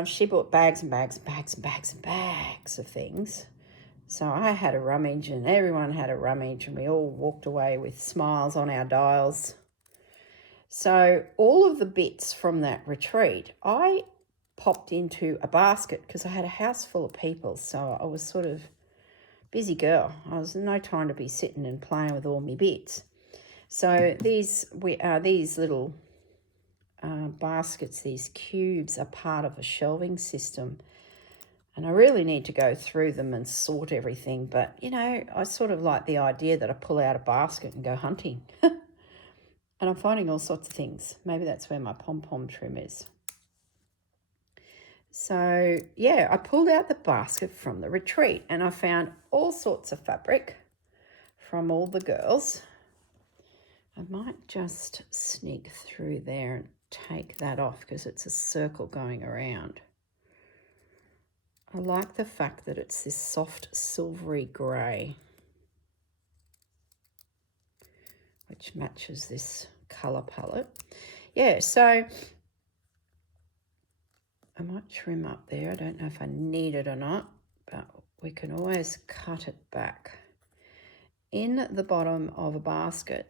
she bought bags and bags and bags and bags and bags of things. So I had a rummage and everyone had a rummage, and we all walked away with smiles on our dials. So all of the bits from that retreat, I popped into a basket because I had a house full of people. So I was sort of busy girl. I was no time to be sitting and playing with all my bits. So these little baskets, these cubes, are part of a shelving system. And I really need to go through them and sort everything. But, you know, I sort of like the idea that I pull out a basket and go hunting. And I'm finding all sorts of things. Maybe that's where my pom-pom trim is. So, yeah, I pulled out the basket from the retreat and I found all sorts of fabric from all the girls. I might just sneak through there and take that off because it's a circle going around. I like the fact that it's this soft silvery grey. which matches this colour palette. Yeah, so I might trim up there. I don't know if I need it or not, but we can always cut it back. In the bottom of a basket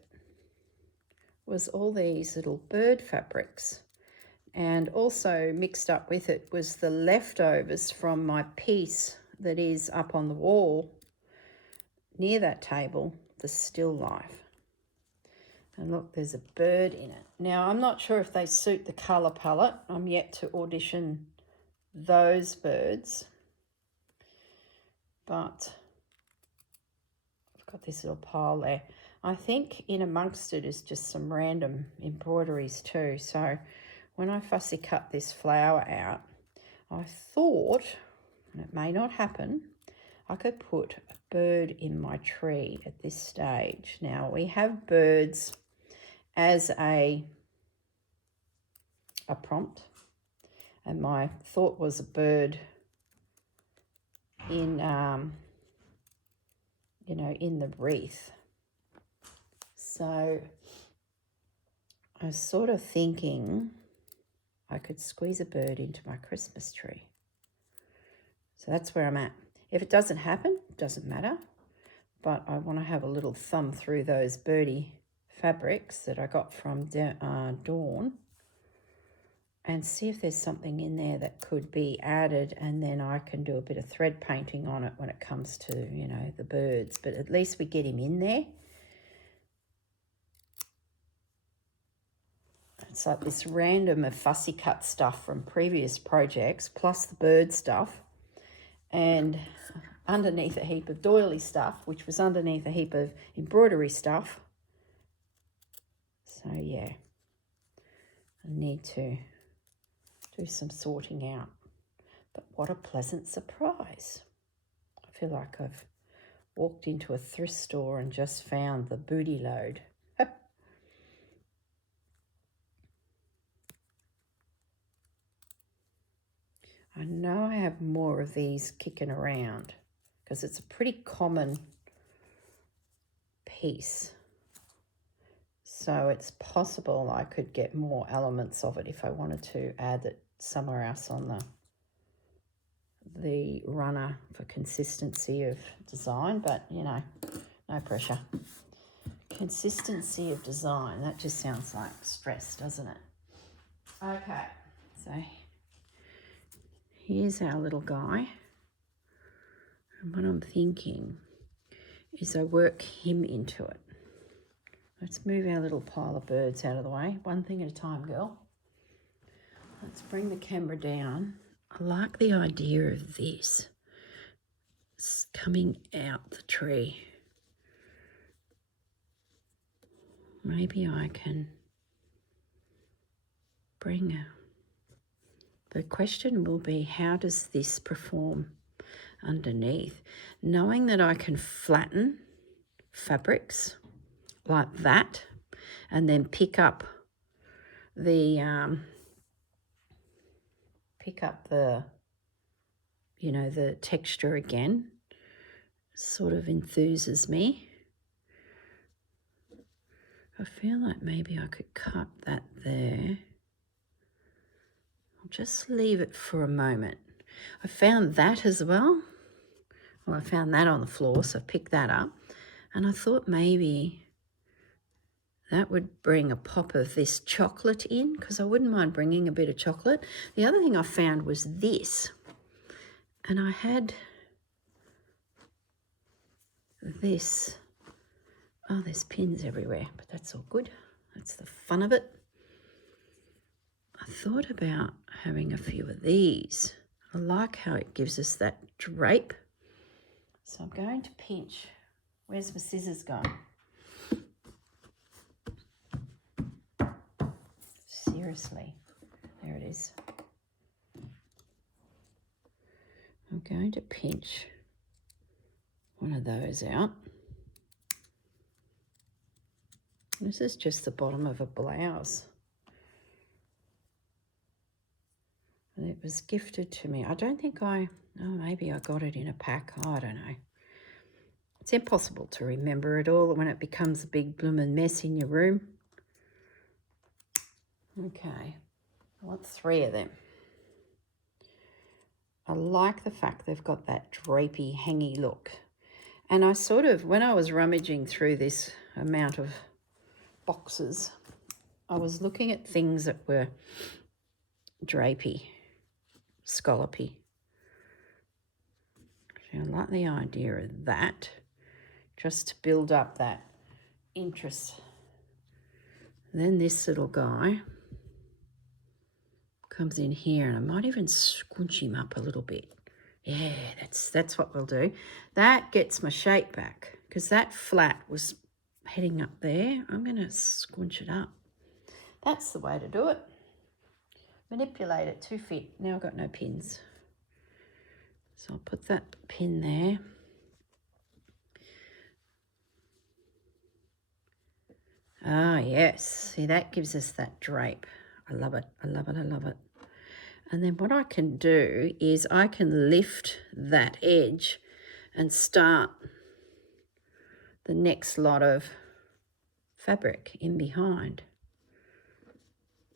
was all these little bird fabrics, and also mixed up with it was the leftovers from my piece that is up on the wall near that table, the still life. And look, there's a bird in it. Now, I'm not sure if they suit the colour palette. I'm yet to audition those birds. But I've got this little pile there. I think in amongst it is just some random embroideries too. So when I fussy cut this flower out, I thought, and it may not happen, I could put a bird in my tree at this stage. Now, we have birds as a prompt, and my thought was a bird in, you know, in the wreath. So I was sort of thinking I could squeeze a bird into my Christmas tree. So that's where I'm at. If it doesn't happen, it doesn't matter. But I want to have a little thumb through those birdie fabrics that I got from Dawn and see if there's something in there that could be added, and then I can do a bit of thread painting on it when it comes to, you know, the birds. But at least we get him in there. It's like this random of fussy cut stuff from previous projects, plus the bird stuff, and underneath a heap of doily stuff, which was underneath a heap of embroidery stuff. So yeah, I need to do some sorting out. But what a pleasant surprise. I feel like I've walked into a thrift store and just found the booty load. I know I have more of these kicking around because it's a pretty common piece. So it's possible I could get more elements of it if I wanted to add it somewhere else on the runner for consistency of design, but you know, no pressure. Consistency of design, that just sounds like stress, doesn't it? Okay, so here's our little guy. And what I'm thinking is I work him into it. Let's move our little pile of birds out of the way. One thing at a time, girl. Let's bring the camera down. I like the idea of this. It's coming out the tree. Maybe I can bring a... The question will be, how does this perform underneath? Knowing that I can flatten fabrics like that and then pick up the you know, the texture again, sort of enthuses me. I feel like maybe I could cut that there. I'll just leave it for a moment. I found that as well. Well, I found that on the floor, so I picked that up. And I thought maybe that would bring a pop of this chocolate in, because I wouldn't mind bringing a bit of chocolate. The other thing I found was this. And I had this. Oh, there's pins everywhere, but that's all good. That's the fun of it. I thought about having a few of these. I like how it gives us that drape. So I'm going to pinch. Where's my scissors gone? Seriously, there it is. I'm going to pinch one of those out. This is just the bottom of a blouse. And it was gifted to me. I don't think maybe I got it in a pack. Oh, I don't know. It's impossible to remember it all when it becomes a big bloomin' mess in your room. Okay, I want 3 of them. I like the fact they've got that drapey, hangy look. And I sort of, when I was rummaging through this amount of boxes, I was looking at things that were drapey, scallopy. I like the idea of that, just to build up that interest. And then this little guy comes in here, and I might even scrunch him up a little bit. Yeah, that's what we'll do. That gets my shape back, because that flat was heading up there. I'm going to scrunch it up. That's the way to do it. Manipulate it to fit. Now I've got no pins. So I'll put that pin there. Ah, yes. See, that gives us that drape. I love it. I love it. I love it. And then what I can do is I can lift that edge and start the next lot of fabric in behind.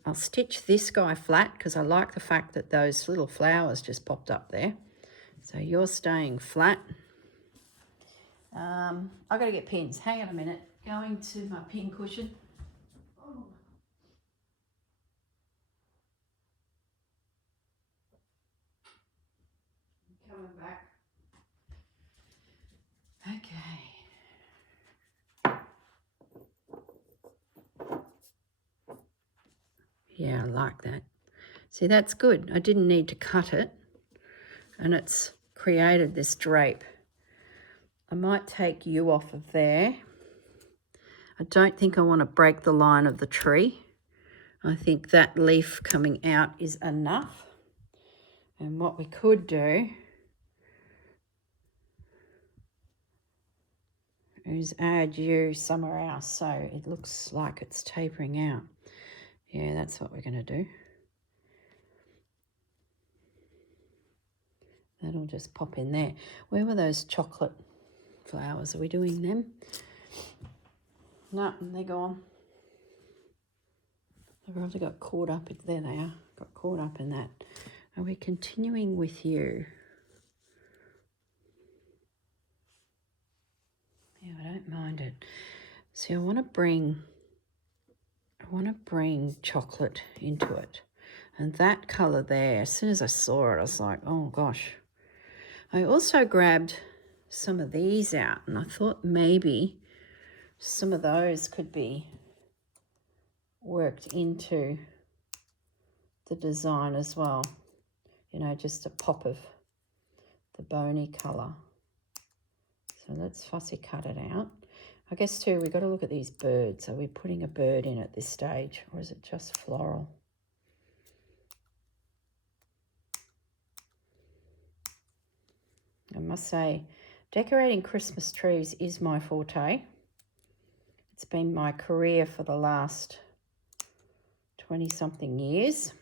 I'll stitch this guy flat because I like the fact that those little flowers just popped up there. So you're staying flat. I've got to get pins. Hang on a minute. Going to my pin cushion. Oh. Coming back. Okay. Yeah, I like that. See, that's good. I didn't need to cut it, and it's created this drape. I might take you off of there. I don't think I want to break the line of the tree. I think that leaf coming out is enough. And what we could do is add you somewhere else so it looks like it's tapering out. Yeah, that's what we're going to do. That'll just pop in there. Where were those chocolate flowers? Are we doing them? No, they're gone. They probably got caught up. There they are. Got caught up in that. Are we continuing with you? Yeah, I don't mind it. See, I want to bring chocolate into it. And that colour there, as soon as I saw it, I was like, oh gosh. I also grabbed some of these out, and I thought maybe some of those could be worked into the design as well. You know, just a pop of the bony colour. So let's fussy cut it out. I guess too, we've got to look at these birds. Are we putting a bird in at this stage, or is it just floral? I must say, decorating Christmas trees is my forte. It's been my career for the last 20-something years.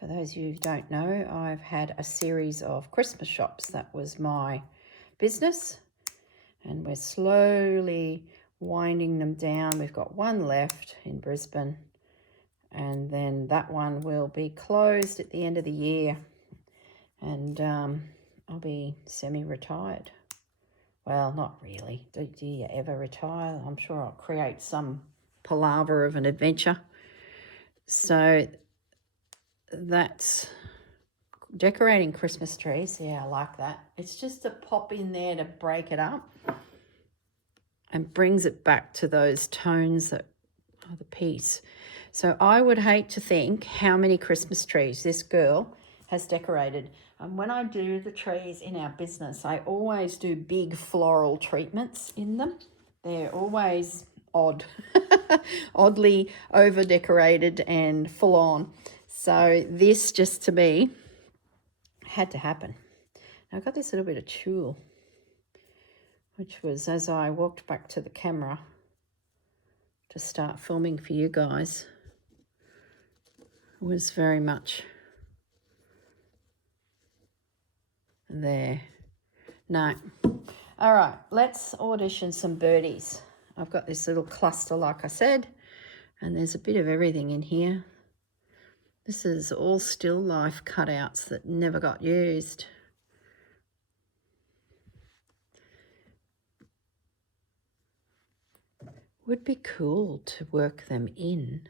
For those of you who don't know, I've had a series of Christmas shops. That was my business, and we're slowly winding them down. We've got one left in Brisbane, and then that one will be closed at the end of the year, and I'll be semi-retired. Well, not really. Do you ever retire? I'm sure I'll create some palaver of an adventure. So that's decorating Christmas trees. Yeah, I like that. It's just a pop in there to break it up and brings it back to those tones that are the piece. So I would hate to think how many Christmas trees this girl has decorated. And when I do the trees in our business, I always do big floral treatments in them. They're always odd, oddly over decorated and full on. So this just to me had to happen. Now I've got this little bit of tulle, which was as I walked back to the camera to start filming for you guys, was very much there. No, All right, let's audition some birdies. I've got this little cluster, like I said, and there's a bit of everything in here. This is all still life cutouts that never got used. Would be cool to work them in,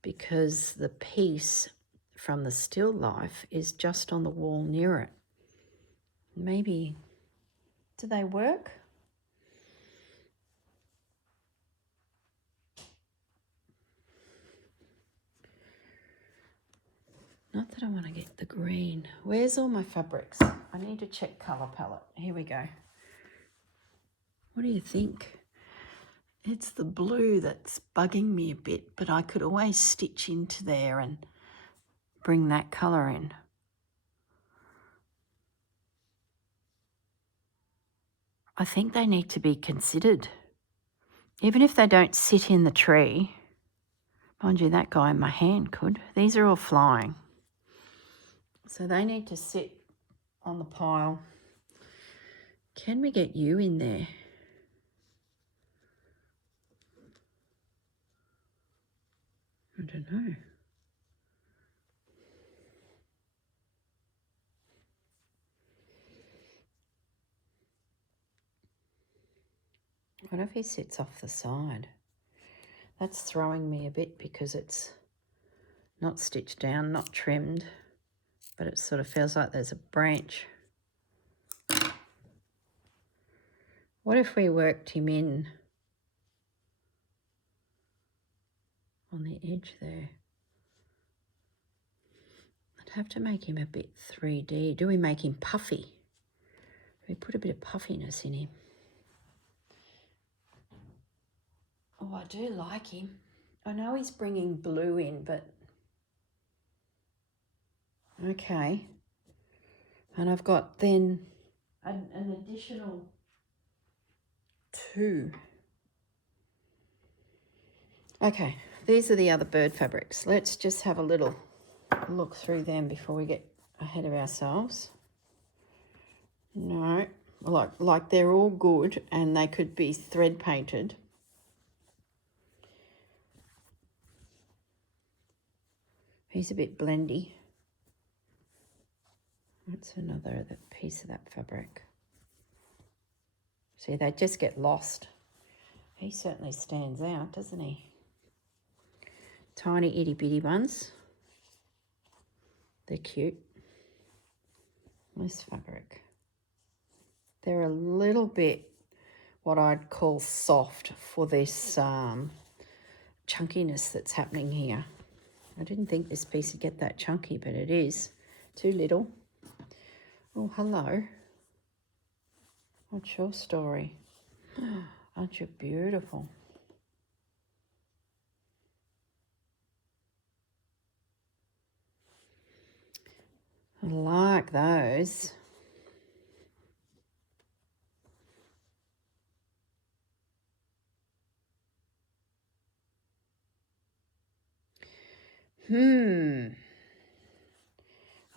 because the piece from the still life is just on the wall near it. Maybe, do they work? Not that I want to get the green. Where's all my fabrics? I need to check colour palette. Here we go. What do you think? It's the blue that's bugging me a bit, but I could always stitch into there and bring that colour in. I think they need to be considered. Even if they don't sit in the tree. Mind you, that guy in my hand could. These are all flying. So they need to sit on the pile. Can we get you in there? I don't know. What if he sits off the side? That's throwing me a bit because it's not stitched down, not trimmed, but it sort of feels like there's a branch. What if we worked him in on the edge there? I'd have to make him a bit 3D. Do we make him puffy? Do we put a bit of puffiness in him? Oh, I do like him. I know he's bringing blue in, but okay. And I've got then an additional 2. Okay, these are the other bird fabrics. Let's just have a little look through them before we get ahead of ourselves. No, like they're all good and they could be thread painted. He's a bit blendy. That's another piece of that fabric. See, they just get lost. He certainly stands out, doesn't he? Tiny itty bitty ones. They're cute. This fabric. They're a little bit what I'd call soft for this chunkiness that's happening here. I didn't think this piece would get that chunky, but it is. Too little. Oh, hello. What's your story? Aren't you beautiful? I like those.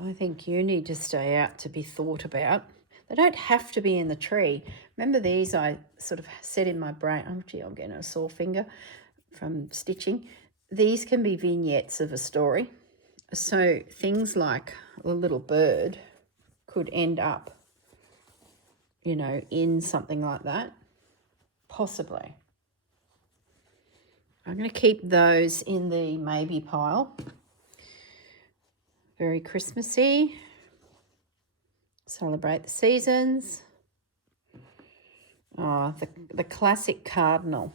I think you need to stay out to be thought about. They don't have to be in the tree. Remember these I sort of said in my brain, oh gee, I'm getting a sore finger from stitching. These can be vignettes of a story. So things like a little bird could end up, you know, in something like that, possibly. I'm going to keep those in the maybe pile. Very Christmassy. Celebrate the seasons. Oh, the classic cardinal.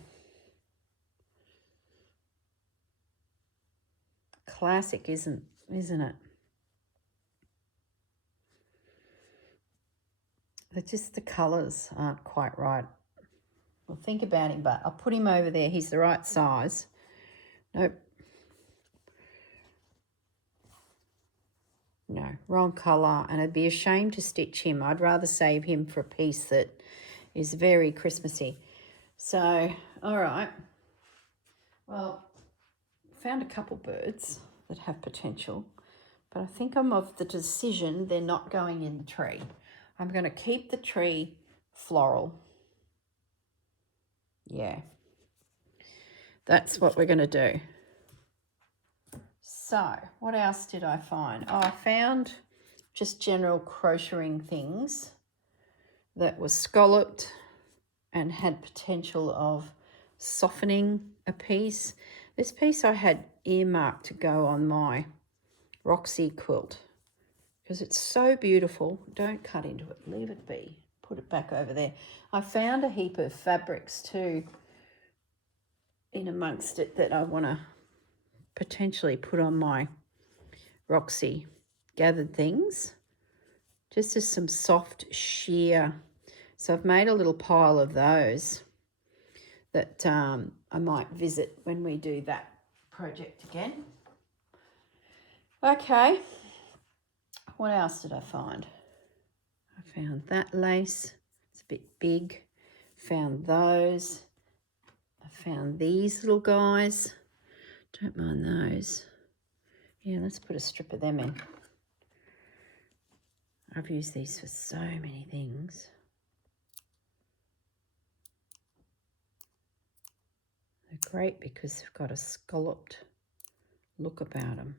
Classic, isn't it? But just the colours aren't quite right. Well, think about him, but I'll put him over there. He's the right size. Nope. No, wrong colour, and it'd be a shame to stitch him. I'd rather save him for a piece that is very Christmassy. So, all right. Well, found a couple birds that have potential, but I think I'm of the decision they're not going in the tree. I'm going to keep the tree floral. Yeah, that's what we're going to do. So what else did I find? Oh, I found just general crocheting things that were scalloped and had potential of softening a piece. This piece I had earmarked to go on my Roxy quilt because it's so beautiful. Don't cut into it, leave it be. Put it back over there. I found a heap of fabrics too in amongst it that I want to potentially put on my Roxy gathered things, just as some soft sheer. So I've made a little pile of those that I might visit when we do that project again. Okay, what else did I find? I found that lace, it's a bit big. Found those. I found these little guys. Don't mind those. Yeah, let's put a strip of them in. I've used these for so many things. They're great because they've got a scalloped look about them.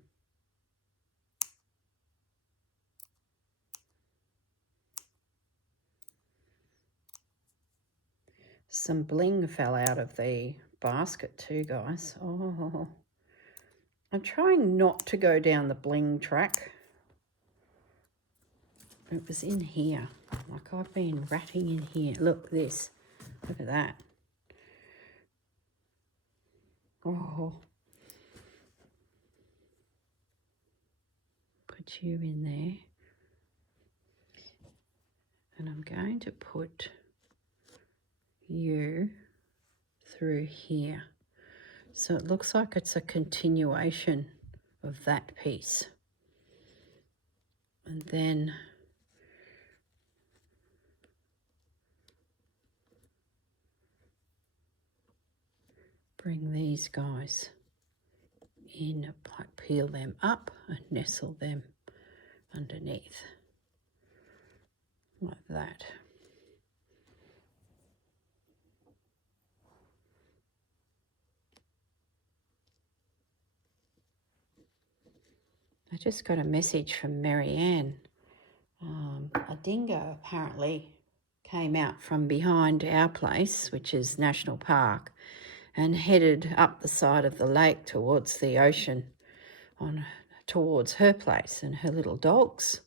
Some bling fell out of the basket too, guys. Oh, I'm trying not to go down the bling track. It was in here. Like I've been ratting in here. Look, this. Look at that. Oh. Put you in there. And I'm going to put you through here. So it looks like it's a continuation of that piece. And then bring these guys in, like peel them up and nestle them underneath like that. I just got a message from Marianne. A dingo apparently came out from behind our place, which is National Park, and headed up the side of the lake towards the ocean towards her place, and her little dogs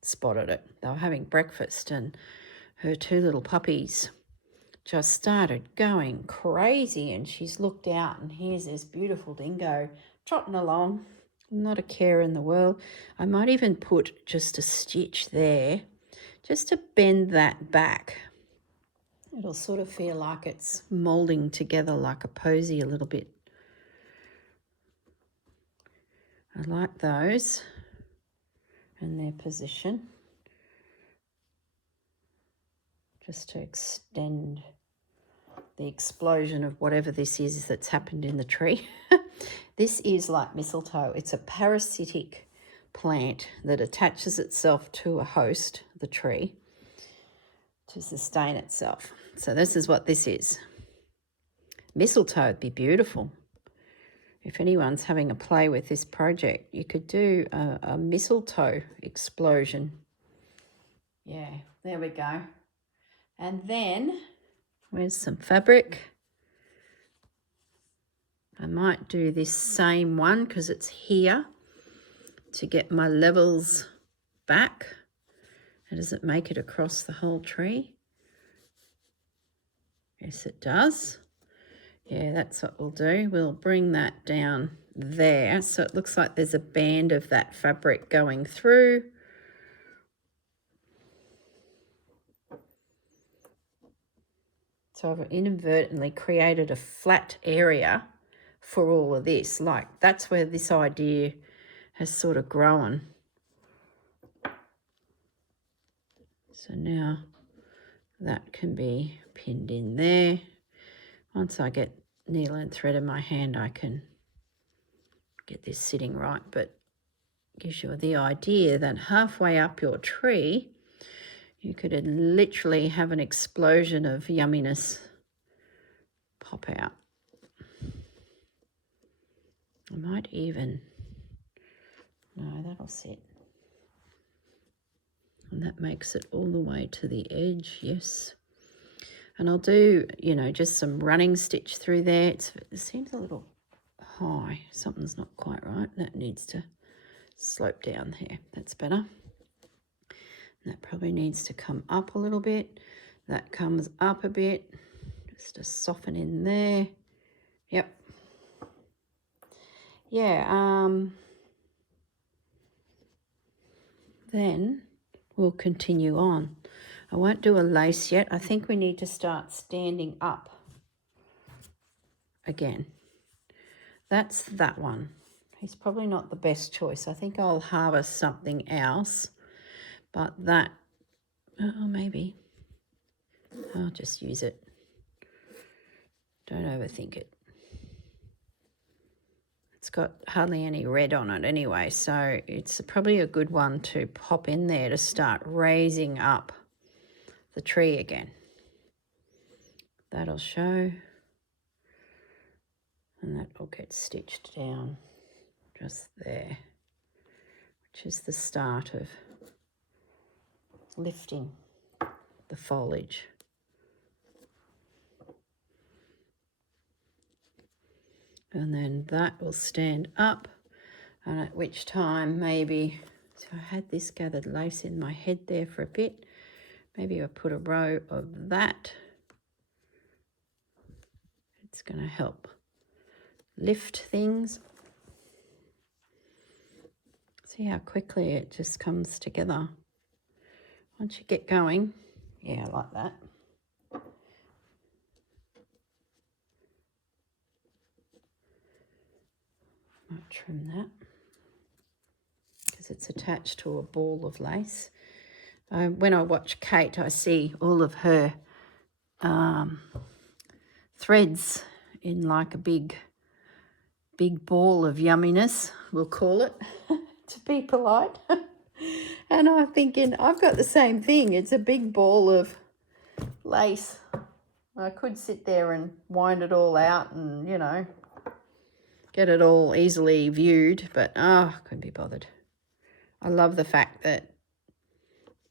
spotted it. They were having breakfast and her two little puppies just started going crazy, and she's looked out and here's this beautiful dingo trotting along. Not a care in the world. I might even put just a stitch there just to bend that back. It'll sort of feel like it's moulding together like a posy a little bit. I like those and their position, just to extend the explosion of whatever this is that's happened in the tree. This is like mistletoe. It's a parasitic plant that attaches itself to a host, the tree, to sustain itself. So this is what this is. Mistletoe would be beautiful. If anyone's having a play with this project, you could do a mistletoe explosion. Yeah, there we go. And then, where's some fabric? I might do this same one because it's here to get my levels back. And does it make it across the whole tree? Yes, it does. Yeah, that's what we'll do. We'll bring that down there. So it looks like there's a band of that fabric going through. So I've inadvertently created a flat area for all of this. Like that's where this idea has sort of grown. So now that can be pinned in there. Once I get needle and thread in my hand, I can get this sitting right, but gives you the idea that halfway up your tree, You could literally have an explosion of yumminess pop out. I might even, no, that'll sit. And that makes it all the way to the edge, yes. And I'll do, you know, just some running stitch through there. It seems a little high. Something's not quite right. That needs to slope down here. That's better. And that probably needs to come up a little bit. That comes up a bit. Just to soften in there. Yep. Yeah, then we'll continue on. I won't do a lace yet. I think we need to start standing up again. That's that one. He's probably not the best choice. I think I'll harvest something else, but that, oh, maybe. I'll just use it. Don't overthink it. It's got hardly any red on it anyway, so it's probably a good one to pop in there to start raising up the tree again. That'll show, and that will get stitched down just there, which is the start of lifting the foliage. And then that will stand up, and at which time maybe, so I had this gathered lace in my head there for a bit, maybe I'll put a row of that. It's going to help lift things. See how quickly it just comes together. Once you get going, yeah, like that. Might trim that because it's attached to a ball of lace. When I watch Kate, I see all of her threads in like a big ball of yumminess, we'll call it, to be polite. And I'm thinking, I've got the same thing. It's a big ball of lace. I could sit there and wind it all out and, you know, get it all easily viewed, but I couldn't be bothered. I love the fact that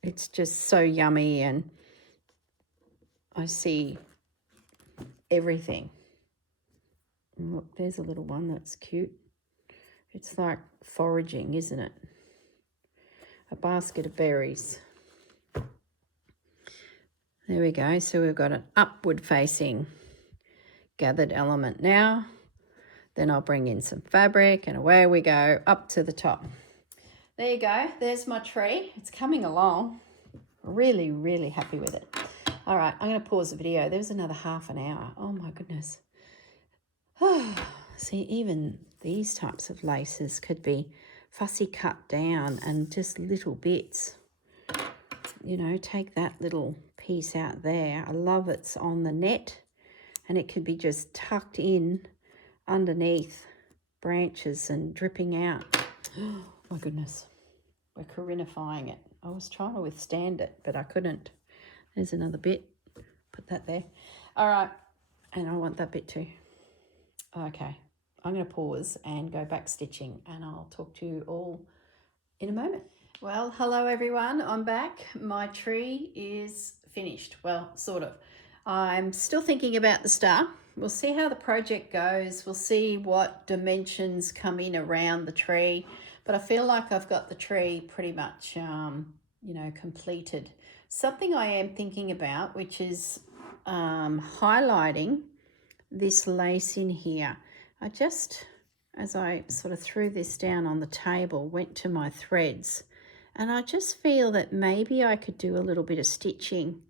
it's just so yummy, and I see everything. And look, there's a little one that's cute. It's like foraging, isn't it? A basket of berries. There we go. So we've got an upward facing gathered element now. Then I'll bring in some fabric and away we go up to the top. There you go. There's my tree. It's coming along. Really, really happy with it. All right, I'm going to pause the video. There's another half an hour. Oh my goodness. See, even these types of laces could be fussy cut down and just little bits. You know, take that little piece out there. I love it's on the net, and it could be just tucked in underneath branches and dripping out. Oh my goodness, we're Corinifying it. I was trying to withstand it, but I couldn't. There's another bit. Put that there. All right, and I want that bit too. Okay, I'm going to pause and go back stitching, and I'll talk to you all in a moment. Well, hello everyone, I'm back. My tree is finished. Well, sort of. I'm still thinking about the star. We'll see how the project goes. We'll see what dimensions come in around the tree. But I feel like I've got the tree pretty much, you know, completed. Something I am thinking about, which is highlighting this lace in here. I just, as I sort of threw this down on the table, went to my threads, and I just feel that maybe I could do a little bit of stitching,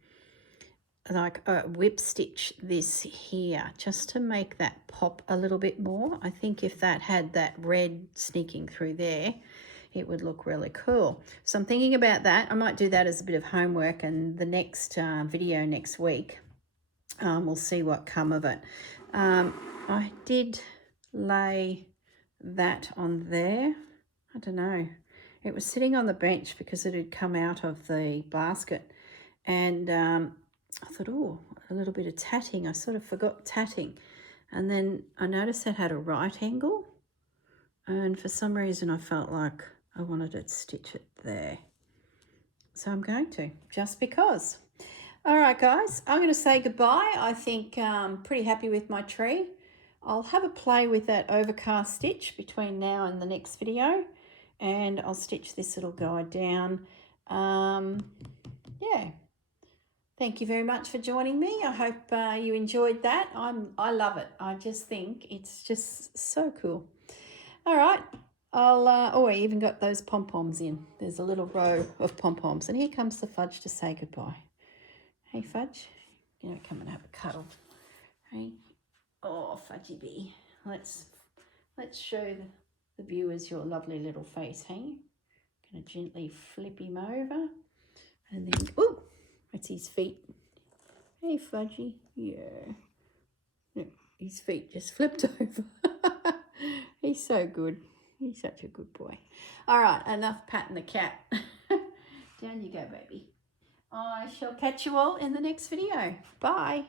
like whip stitch this here, just to make that pop a little bit more. I think if that had that red sneaking through there, it would look really cool. So I'm thinking about that. I might do that as a bit of homework, and the next video next week, we'll see what come of it. I did lay that on there. I don't know. It was sitting on the bench because it had come out of the basket, And I thought, oh, a little bit of tatting. I sort of forgot tatting. And then I noticed that had a right angle. And for some reason I felt like I wanted to stitch it there. So I'm going to, just because. All right, guys, I'm going to say goodbye. I think I'm pretty happy with my tree. I'll have a play with that overcast stitch between now and the next video. And I'll stitch this little guy down. Yeah. Thank you very much for joining me. I hope you enjoyed that. I love it. I just think it's just so cool. All right. I even got those pom-poms in. There's a little row of pom-poms. And here comes the Fudge to say goodbye. Hey, Fudge. You know, come and have a cuddle. Hey. Oh, Fudgy bee. Let's show the viewers your lovely little face, hey? Gonna gently flip him over. And then, oh, it's his feet. Hey, Fudgy. Yeah. No, his feet just flipped over. He's so good. He's such a good boy. All right, enough patting the cat. Down you go, baby. I shall catch you all in the next video. Bye.